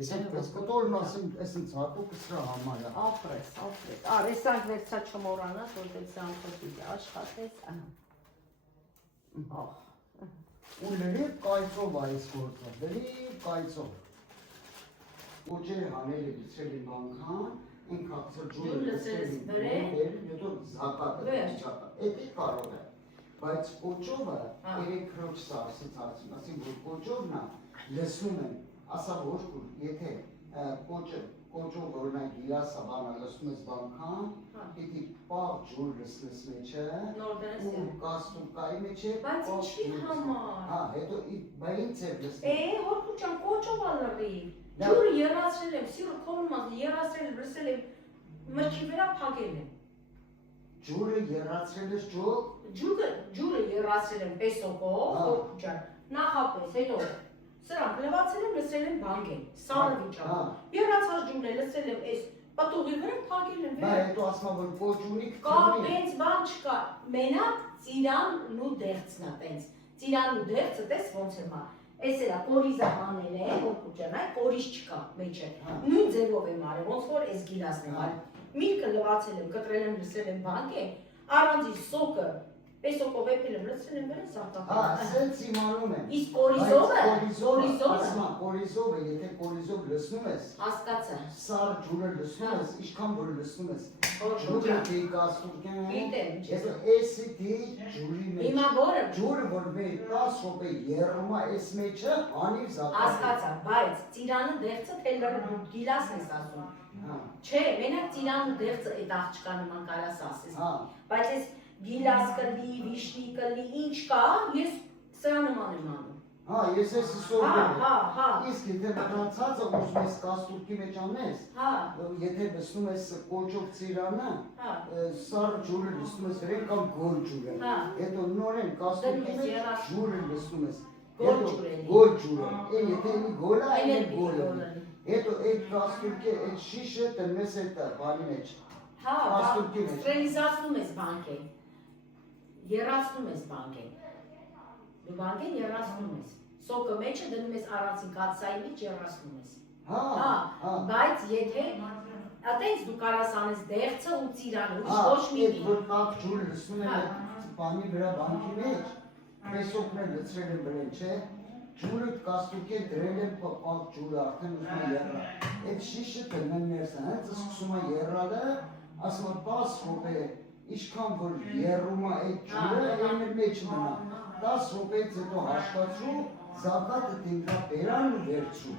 ես այդպես կտորն ասեմ, ես ինձ հատուկ սրա համար է, Ապրես, ապրես, արեսանք վերցա չմորանաս, որ դες անքոտի աշխատես, ահա։ ու լրիվ կայծով այս գործը, լրիվ կայծով, ուջեր հանել է գիցել իմ անգան, ինք հացր ջուրը լսել հետո զակատը, էդի կարող է, բայց կոճովը երեք քրոջ սարսից արցին, ասին որ կոճովն է, լսում են, ասա որ եթե կոճով օրնակ գիլասը բանա լսում ես բանքան, պիտի պաղ ջուր լսնես մեջը, ու կաստուկայի մեջը, Բայց ինչի համար։ հա, հետո բային ծև լսնես, Հորքուր ջան, կոճով ալրի։ Ջուրը երացրել եմ, սիրը քորմազ երացրել եմ, լսել եմ, մրգի վրա փակել եմ։ ջուրը երացրել ես ջուր, Ջուրը երացրել եմ պեսոկով, հորքուր ջան, նախապես, հետո սրանք լվացել եմ, լսել եմ բանկեն, սարը վիճակը։ Երացած ջուրն է, լսել եմ այս Պատուղի վրա փակել են Բա հետո ասма որ կոճունիկ Կա, տենց բան չկա, մենակ ծիրանն ու դեղցն է, տենց, ծիրանն ու դեղցը, տես ոնց եմ հա, ես էլա կորիզը հանել է, որ կուջան այ, կորիզ չկա, մեջը, նույն ձևով եմ արել, ոնց որ ես գիլասն եմ արել, միրկը լվացել եմ, կտրել եմ լսել եմ բանք է, առանձի սոկը, Պեսոկով էպել եմ լցրել եմ վրա սարտականը։ Սենց իմանում եմ։ Իսկ կորիզովը, ասма կորիզովը, եթե կորիզով լսնում ես, հասկացա։ սար ջուրը լսնում ես, ինչքան որ լսնում ես, Ջուրը ջուրը դի կասուրկեն, Գիտեմ, հետո էսի դի ջուրի մեջ, Հիմա որը ջուրը որ մեր 10 րոպե երրումա էս մեջը անիվ զակա։ հասկացա, բայց ծիրանը դեղցը թելը գիլասն ես ասում։ Չէ, մենակ ծիրանն ու դեղցը այդ աղջկա նման կարաս ասես։ Բայց ես գիլաս կլի, վիշնի կլի, ինչ կա, ես սրա նման եմ անում։ Հա, ես ես սովորել եմ։ Հա։ Իսկ եթե մտածածը ուզում ես կաստուրկի մեջ անես, եթե լսնում ես կոճով ծիրանը, սառը ջուրը լսնում ես վրեն կամ գոլ ջուրը։ Հետո նորեն կաստուրկի մեջ ջուրը լսնում ես։ Գոլ ջուրը։ Եթե ինի գոլը, այն գոլը։ Հետո այդ կաստուրկի, այդ շիշը տնես այդ բանի մեջ։ Հա, ստրելիզացնում ես բանկեն, երացնում ես բանկեն, դու բանկեն երացնում ես, սոկը մեջը դնում ես առանցին կացայի մեջ երացնում ես, բայց եթե, ատենց դու կարաս անես դեղցը ու ծիրանը, ոչ մի մի։ Որ կապ ջուրը լսնում եմ բանի վրա բանկի մեջ, պեսոկն է լցրել եմ վրեն, չէ, ջուրը կաստուկ է դրել եմ կապ ջուրը արդեն ուզում է երրա, այդ շիշը տնեն ներսը, հենց սկսում է երրալը, ասում է 10 րոպե, ինչքան որ երրում է այդ ջուրը, այն էլ մեջ մնա, 10 րոպեից հետո հաշվացու, զակատը դինքա բերանն ու վերցու։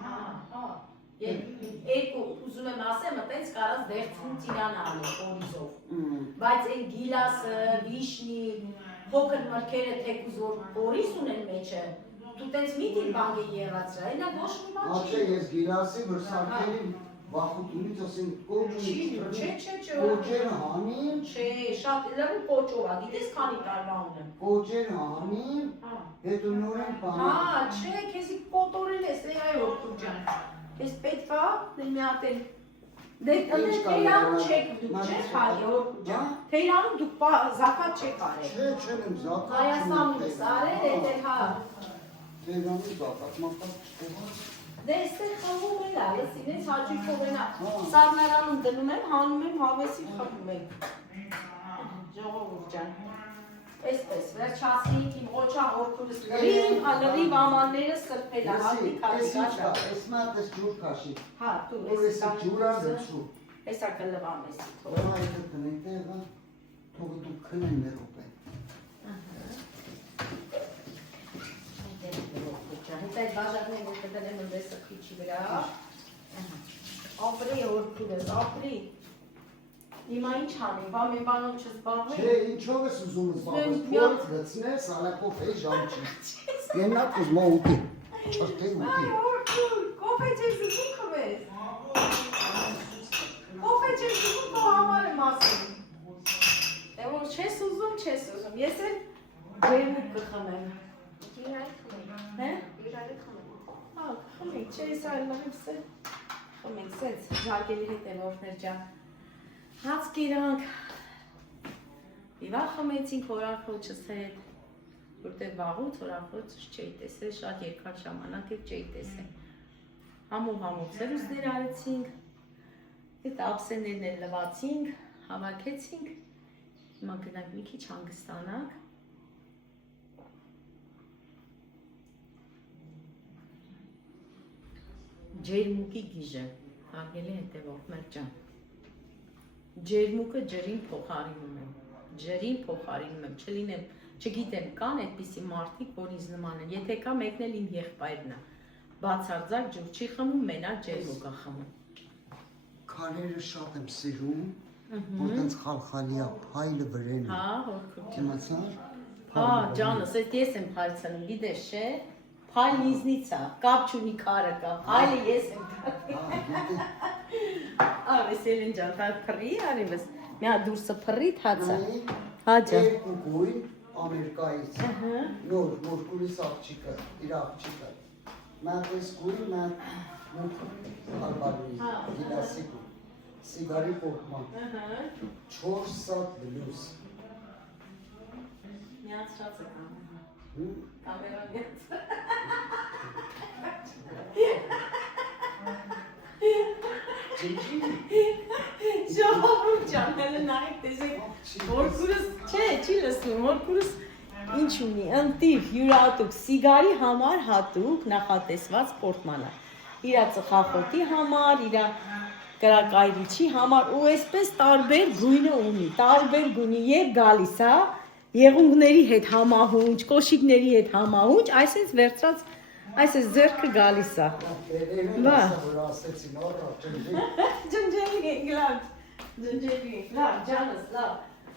Երկու ուզում եմ ասեմ, այտենց կարաս դեղցում ծիրան անել կորիզով, բայց այն գիլասը, վիշնի, փոքր մրգերը թեկուզ որ կորիզ ունեն մեջը, դու տենց մի դիլ բանք է եղացրա, այնա ոչ մի բան չի։ Աչե ես գիլասի որ սարքերին վախուտունից ասեն կոճեր հանին, Չէ, շատ լավ կոճով է, գիտես քանի տարվա ունեմ։ Կոճեր հանին, հետո նորեն բանը։ Հա, չէ, քեզի կոտորել ես, այ օրքու ջան։ Ես պետք է մի հատ էլ դե Թեյրանում չեք դուք չեք հարի օրքու ջան։ Թեյրանում դուք զակատ չեք արել։ Չէ, չեմ զակատ։ Հայաստանում ես արել, էլ հա։ Թեյրանում զակատ մատած չկա։ Դե այստեղ խաղում էլ է, լսին ես հաճույքով ենա սառնարանում դնում եմ, հանում եմ, հավեսի խմում եմ։ Ժողովուրդ ջան։ Այսպես, վերջացրինք իմ օջա հորքուրս լրիվ ամանները սրբել է, հատի կատիկաչա։ Ես մատս ջուր կաշի։ Հա, դու ես ջուրա լցու։ Հեսա կլվամ ես։ Ահա այդ տնետեղը, թող դու քնեն ներոպե։ Հետո այդ բաժակները որ կդնեմ ընդես սխիչի վրա, ապրի հորքուրս, ապրի։ Հիմա ինչ անեմ, բա մի բանով չզբաղվեմ։ Չէ, ինչով ես ուզում զբաղվես, փորձ լցնես, սալակով է ժամչի։ Եննակ ուզմա ուտի, չրտի ուտի։ Այ հորքուր, կոֆե չես ուզում խմես։ Կոֆե չես ուզում, քո համար եմ ասում։ Դե որ չես ուզում, ես էլ ջերմուկ կխմեմ։ Հե? Հա, խմենք, չէ, ես այլ լավ սել։ Խմենք, սեց, ժարգելի հետևորդներ ջան։ Հաց կիրանք, իվա խմեցինք հորախոչս հետ, որտեղ վաղուց հորախոչս չէի տեսել, շատ երկար ժամանակ եկ չէի տեսել։ Համով սերուսներ արեցինք, հետ ապսեներն էլ լվացինք, հավաքեցինք, հիմա գնանք մի քիչ հանգստանանք։ Ջերմուկի գիժը, հարգելի հետևորդներ ջան։ Ջերմուկը ջրին փոխարինում եմ, չլինեմ, չգիտեմ, կան այդպիսի մարդիկ, որ ինձ նման են, եթե կա մեկն էլ իմ եղբայրն է, բացարձակ ջուր չի խմում, մենակ ջերմուկ է խմում։ Քարերը շատ եմ սիրում, որ տենց խալխալիա, փայլը վրեն է։ Հա, հորքուր։ Չիմացար։ Հա, ջանս, այդ ես եմ փայլ ցնում, գիտես չէ։ Փայլ ինձնից է, կապ չունի քարը կա, փայլը ես եմ կա։ Վեսելին ջան, թա փռի արիվս, մի հատ դուրսը փռի թացա։ Հա ջան։ Երկու գույն Ամերիկայից, նոր մորկուրիս աղջիկը, իր աղջիկը, մատ ես գույն, մատ Ալբանուի, գիլասի գույն, Սիգարի պոկման։ 4 սատ բլուզ։ Միացրած է կամ։ Կամերան միաց։ Ժողովուրդ ջան, հələ նայեք տեսեք, որքուրս, չէ, չի լսում, որքուրս ինչ ունի, ընտիր, յուրատուկ, սիգարի համար հատուկ նախատեսված պորտմանը։ Իրա ծխախոտի համար, իրա կրակայրիչի համար ու այսպես տարբեր գույնը ունի, տարբեր գույնի եւ գալիս է եղունգների հետ համահունչ, կոշիկների հետ համահունչ, այսպես վերցրած, այսպես ձեռքը գալիս է։ Բա։ Ջնջելի ենք, լավ, ջնջելի ենք, լավ, ջանս, լավ։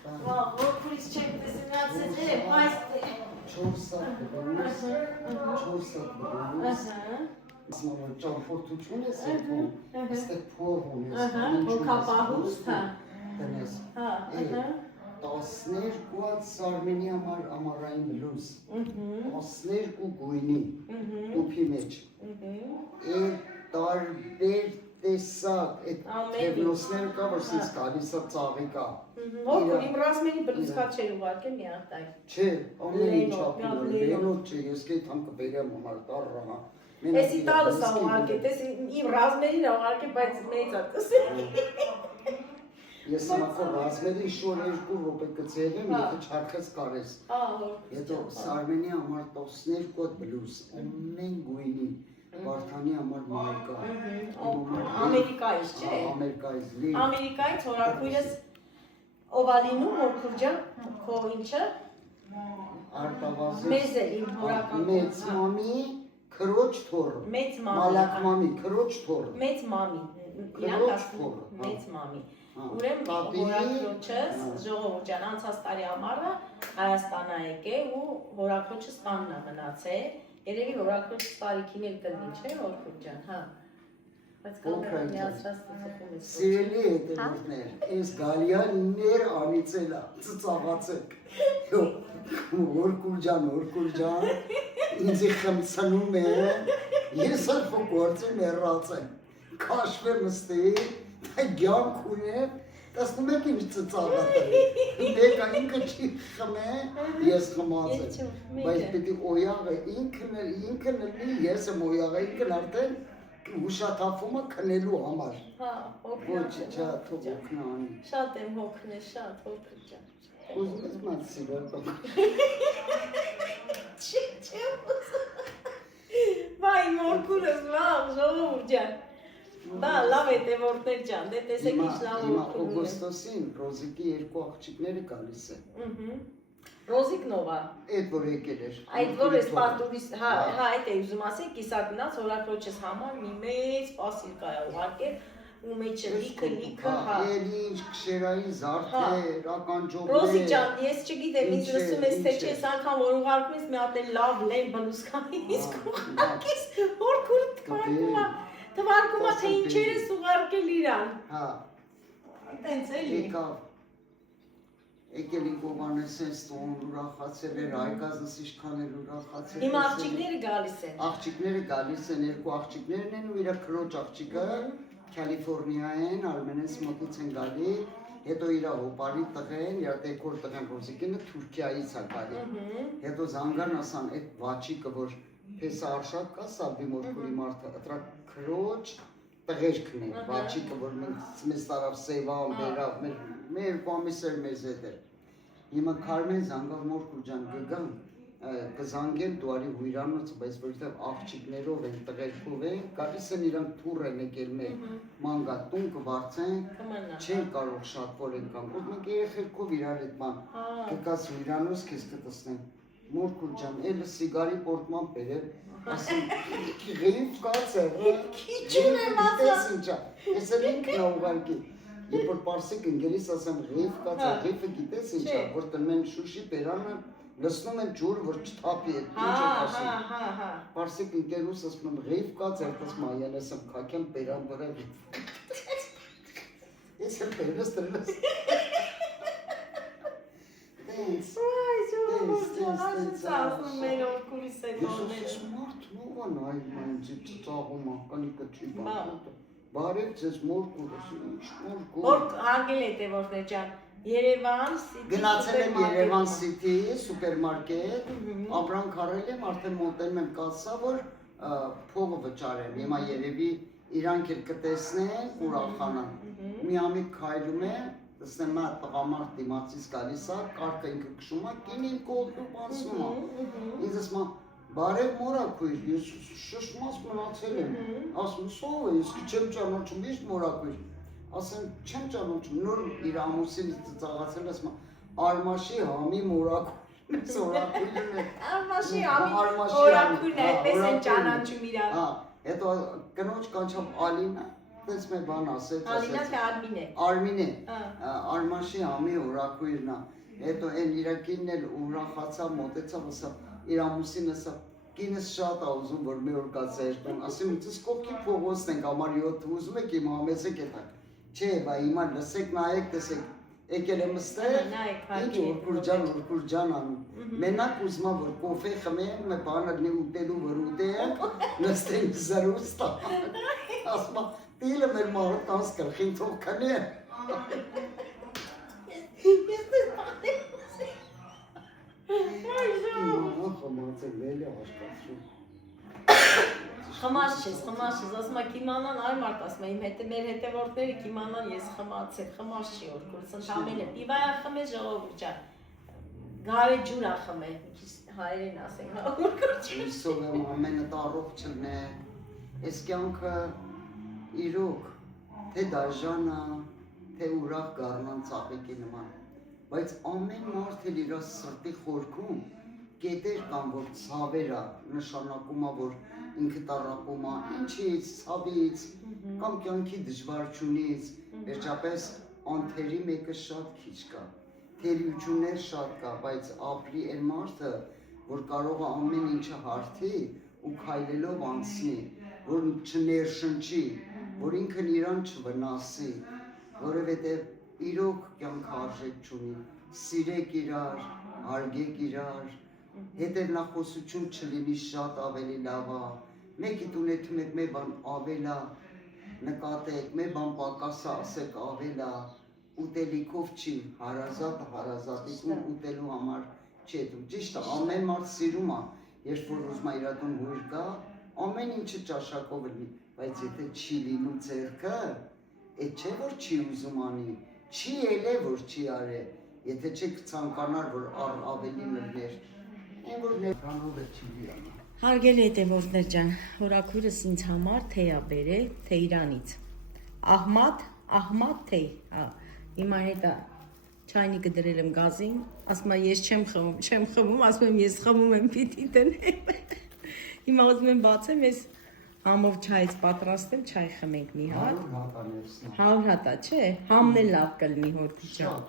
Վաղ, որքուրից չեք տեսնացեց է, պայս է։ 4 սատ բլուզ, 4 սատ բլուզ։ Ասմանը ճամփորդություն ես եկում, այստեղ փող ունես, փոխապահուստ, հա։ տնես, 12 Սարմենի ամառային բլուզ, 12 գույնի, տուփի մեջ, տարբեր տեսակ, այդ թևնոսները կա, որ սենց գալիս է ծաղի կա։ Որքուր իմ ռազմերի բլուզկա չեր ուղարկել մի արտայ։ Չէ, ամեն ինչ ապիլոր, լենոտ չէ, ես կետ համկը բերեմ համար տարրա հա։ Ես իտալս ա ուղարկել, տես իմ ռազմերին ա ուղարկել, բայց մեծ ա տսել։ Ես նախոր ռազմերի շոր 2 րոպե կծելեմ, եթե չարքես կարես։ Հետո Սարմենի համար 12 բլուզ, ամեն գույնի, Վարդանի համար մայկա։ Ամերիկայից, չէ։ Ամերիկայից լի։ Ամերիկայից հորակույրս Օվալինում, որքուր ջան, քո ինչը։ Արտավազի։ Մեզ է իմ հորական։ Մեծ մամի, քրոջ թորը։ Մեծ մամի։ Մալակ մամի, քրոջ թորը։ Մեծ մամի։ Իրանք ասում մեծ մամի։ Ուրեմն հորակրոջս ժողովուրդ ջան անցած տարի ամառը Հայաստան ա եկել ու հորակրոջս տանն ա մնացել։ Երևի հորակրոջս տարիքին էլ կնի, չէ՞ որքուր ջան, հա։ Բայց կամերան միացրած ծխում ես։ Սիրելի հետևորդներ, ես գալիաներ անիցել ա, ծծաղացեք։ Որքուր ջան, ինձի խմցնում է, ես էլ փոքորցի մեռած եմ, կաշվե մստի, գյանք ունեմ, տեսնում եք ինչ ծծաղատ է, մեկը ինքը չի խմե, ես խմած եմ, բայց պետի օյաղը ինքն լի, ես եմ օյաղը ինքն արդեն ուշաթափում է քնելու համար։ Հա, ոչ, չա, թող օգնա անի։ Շատ եմ հոգնել, շատ հոգնել ջան։ Ուզում ես մատ սիգար տոք։ Չէ, ուզում։ Վայ, մորքուրս, վաղ, ժողովուրդ ջան։ Դա լավ հետևորդներ ջան, դե տեսեք ինչ լավ Հիմա որքուր ունեմ։ օգոստոսին Ռոզիկի 2 աղջիկները գալիս են։ Ռոզիկնովա։ Այդ որ եկել էր։ Այդ որ ես պատուրիս, հա, այդ է ուզում ասել, կիսակնած հորակրոջս համար մի մեծ սպասիլկա է ուղարկել ու մեջը լիքը, հա։ Էլի ինչ քշերային զարդեր, ականջողներ։ Ռոզիկ ջան, ես չգիտեմ, ինձ լսում ես թե չէ, այս անգամ որ ուղարկում ես մի հատ լավ լեն բլուսկայի, իսկ ուղարկես որքուր թվարկում է թե ինչեր ես ուղարկել իրան։ Հա։ Տենց էլի։ Եկել ինքովան ես ես տոն ուրախացել էր, այգազնս իշքան էր ուրախացել։ Հիմա աղջիկները գալիս են։ Աղջիկները գալիս են, 2 աղջիկներն են ու իր քրոջ աղջիկը Կալիֆորնիա են, Արմենես մոտից են գալի, հետո իր հոպարի տղեն, իր տեկոր տղեն Ռոզիկինը Թուրքիայից է գալի։ Հետո զանգան ասան այդ վաչիկը, որ պես արշակ կա, սաբի մորքուրի մարդը, դրա քրոջ տղերքն է, վաչիկը, որ մեզ տարավ սեյվալ, բերավ, մեր 2 ամիս էր մեզ հետ էր։ Հիմա Քարմեն զանգավ մորքուր ջան գգան, կզանգեն դուարի հույրանոցը, բայց որովհետև աղջիկներով են, տղերքով են, գալիս են իրանք թուր են եկել մեր մանգատուն կվարձեն, չեն կարող շատ որ են կամ, որ մենք երեխերքով իրար հետ ման, կկաս հույրանոց քեզ կտսնեն, մորքուր ջան, էլը սիգարի պորտման բերեմ, ասում, ղեիվ կաց է, ես էլ ինքն է ուղարկի, երբ որ պարսիկ ընգելիս ասեմ ղեիվ կաց է, ղեիվը գիտես ինչ է, որ տնմեն շուշի պերանը, լսնում են ջուրը, որ չթապի է, ինչ է ասում։ Պարսիկ ընկերուս ասում եմ ղեիվ կաց է, ասում այան ես եմ կակեմ պերան վրա ես եմ պերնս տրնս Տենց Ես մարդն ով են այմ այնձի ծաղում ակալիկը չի բանոտը Բարև ձեզ մորկուրս, ինչ մորկուր։ Որ հարգել հետևորդներ ջան, Երևան City Գնացել եմ սուպերմարկետ։ Երևան City սուպերմարկետ, ապրանք առել եմ, արդեն մոտենում եմ կասա, որ փողը վճարեմ։ Հիմա երևի իրանք էլ կտեսնեն, ուրախանան։ Միամիտ քայլում եմ, տեսնեմ նա տղամարդ դիմացից գալիս է, կարգը ինքը քշում է, կինին կողքով անցնում է։ Ինձ ասում է, բարև մորակույր, ես շշմած մնացել եմ, ասում սով է, ես չեմ ճանաչում, միշտ մորակույր, ասեմ չեմ ճանաչում, նոր իր ամուսինից ծաղացել ասում արմաշի համի մորակույրն ես օրակույրն է, Արմաշի համի օրակույրն է, այդպես են ճանաչում իրար։ հետո կնոջ կանչամ Ալինա, տես մե բան ասեց, Ալինա թե Արմին է։ Արմին է, արմաշի համի օրակույրն է, հետո են իրակինն էլ ուրախացավ, մոտեցավ, ասավ իր ամուսինը ասա կինս շատ է ուզում որ մի օր կացա երթուն, ասում ինձ կողքի փողոցն ենք համար 7 ուզում եք իմ համեցեք էտա։ Չէ, բա հիմա լսեք նայեք տեսեք, եկել եմ ստեղ, ինչ օրկուր ջան անում։ Մենակ ուզում եմ որ կոֆե խմեմ, մի բան լինի ուտելու որ ուտենք, նստենք զրուստա։ Ասում եմ դիլը մեր մարդկանց գլխին թող քնի։ Խմած չես, ասում եմ կիմանան այ մարդ ասում եմ իմ մեր հետևորդները կիմանան ես խմացել, խմած չի օրկուրս, ընդամենը պիվայա խմես ժողովուրդ ջան, գարե ջուր ա խմել, մի քիչ հայերեն ասենք, օրկուրս չի։ Հույսով եմ ամենը առողջ լինե, այս կյանքը իրոք, թե դաժանը, թե ուրախ գառնան ծաղիկի նման, բայց ամեն մարդ էլ իր սրտի խորքում կետեր կան, որ ցավերա նշանակում է, որ ինքը տառապում է, ինչից, ցավից, կամ կյանքի դժվարությունից, վերջապես անթերի մեկը շատ քիչ կա, թերիություններ շատ կա, բայց ապրի այն մարդը, որ կարող է ամեն ինչը հարթի ու քայլելով անցնի, որ չներշնչի, որ ինքն իրան չվնասի, որովհետև իրոք կյանքը արժեք չունի, սիրեք իրար, հարգեք իրար, հետևնախոսություն չլինի շատ ավելի լավ է, մեկի տունեթում եք մի բան ավելա, նկատեք, մի բան պակասա ասեք ավելա, ուտելիքով չի, հարազատիկում ուտելու համար չի դու, ճիշտ է, ամեն մարդ սիրում է, երբ որ ուզում է իր տուն հույր գա, ամեն ինչը ճաշակով լինի, բայց եթե չի լինում ձեռքը, այդ չէ որ չի ուզում անի, չի ելե որ չի արե, եթե չեք ցանկանար որ ավելի լներ, այն որ ներկանով է չի լիանա։ Հարգելի հետևորդներ ջան, հորաքույրս ինձ համար թեյ ա բերել, թե Իրանից։ Ահմադ թեյ, հիմա հետա չայնիկը դրել եմ գազին, ասում եմ ես չեմ խմում, ասում եմ ես խմում եմ պիտի տնեմ։ Հիմա ուզում եմ բացեմ, ես համով չայից պատրաստեմ, չայ խմենք մի հատ։ 100 հատ է, չէ, համն էլ լավ կլինի հորքի ջան։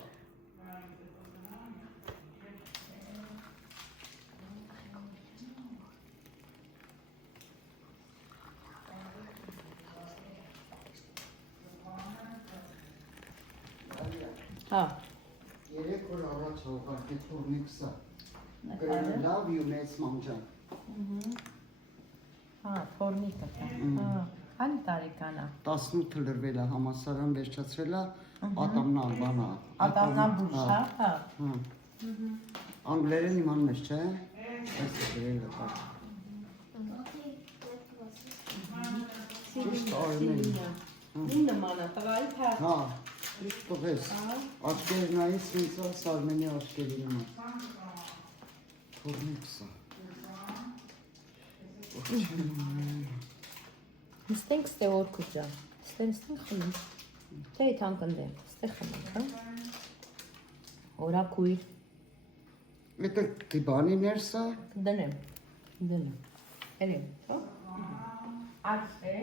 Հա։ Երեք օր առաջ հողարկի թորնիքսա, լավ յունեց մամջան։ Հա, թորնիկը, քանի տարեկան է։ 18 լրվել է համասարան վերջացրել է, ատամնան բանա։ Ատամնան բուրշ, հա։ Անգլերեն իմանում ես, չէ՞։ Այս է գրել է կար։ Ճիշտ արմեն։ Ին նման է, տղայի թար։ Հա, ճիշտ տղես, աչկեր նայից ինձ Սարմենի աչկերի նման։ Թորնիքսա։ Նստենք ստե օրքու ջան, ստե նստենք խմենք, թե իթան կնդենք, ստե խմենք, հա։ Օրակույր։ Էտը կիբանի ներսա։ Դնեմ, էլեմ, հա։ Ացե,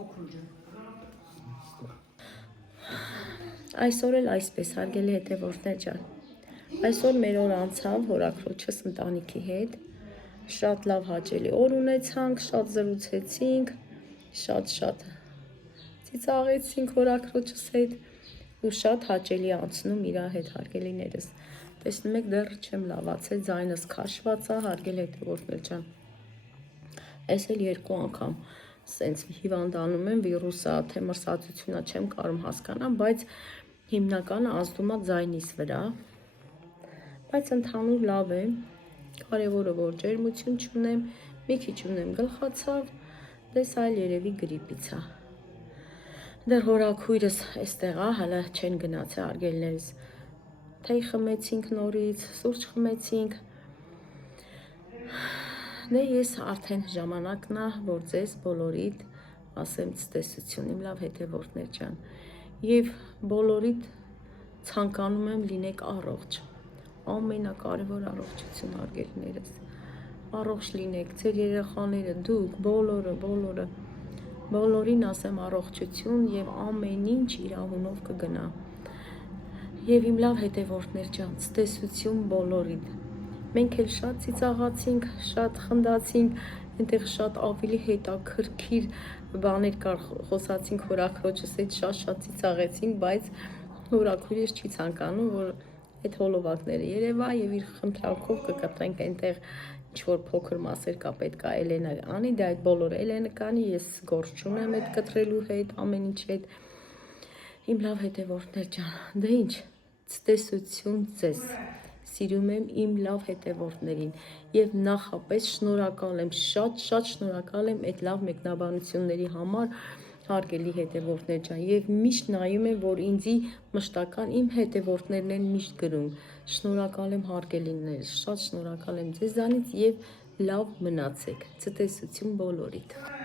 ոգրու ջան։ Այսօր էլ այսպես, հարգելի հետևորդներ ջան, այսօր մեր օր անցավ հորաքրոջս ընտանիքի հետ, շատ լավ հաճելի օր ունեցանք, շատ զրուցեցինք, շատ ծիծաղեցինք հորաքրոջս հետ ու շատ հաճելի անցնում իր հետ հարգելիներս, տեսնում եք դեռ չեմ լավացել, ձայնս քաշված է, հարգելի հետևորդներ ջան, այս էլ երկու անգամ սենց հիվանդանում եմ, վիրուսա, թե մրսածությունա չեմ կարում հասկանամ, բայց հիմնականը ազդում է ձայնիս վրա, բայց ընդհանուր լավ է, կարևորը որ ջերմություն չունեմ, մի քիչ ունեմ գլխացավ, դες այլ երևի գրիպից է։ Դեռ հորաքույրս էստեղ է, հələ չեն գնաց արգելներս, թեյ խմեցինք նորից, սուրճ խմեցինք, դե ես արդեն ժամանակն է, որ ձեզ բոլորիդ ասեմ ցտեսություն, իմ լավ հետևորդներ ջան, եւ բոլորիդ ցանկանում եմ լինեք առողջ, ամենակարևոր առողջություն արգելներս, առողջ լինեք, ձեր երեխաները, դուք, բոլորը, բոլորին ասեմ առողջություն եւ ամեն ինչ իր անունով կգնա։ Եվ իմ լավ հետևորդներ ջան, ցտեսություն բոլորիդ։ Մենք էլ շատ ծիծաղացինք, շատ խնդացինք, այնտեղ շատ ավելի հետաքրքիր բաներ կար, խոսացինք հորաքրոջս հետ, շատ ծիծաղեցինք, բայց հորաքույրս չի ցանկանում, որ այդ հոլովակները երևա եւ իր խնդրանքով կկտրենք այնտեղ ինչ-որ փոքր մասեր կա պետք է Էլենա անի, դա այդ բոլորը Էլենը կանի, ես գործ չունեմ այդ կտրելու հետ, ամեն ինչ հետ։ Իմ լավ հետևորդներ ջան, դե ինչ, ցտեսություն ձեզ։ Սիրում եմ իմ լավ հետևորդներին եւ նախապես շնորհակալ եմ, շատ շնորհակալ եմ այդ լավ մեկնաբանությունների համար, հարգելի հետևորդներ ջան, եւ միշտ նայում եմ, որ ինձի մշտական իմ հետևորդներն են միշտ գրում։ Շնորհակալ եմ հարգելիներս, շատ շնորհակալ եմ ձեզանից եւ լավ մնացեք։ Ցտեսություն բոլորիդ։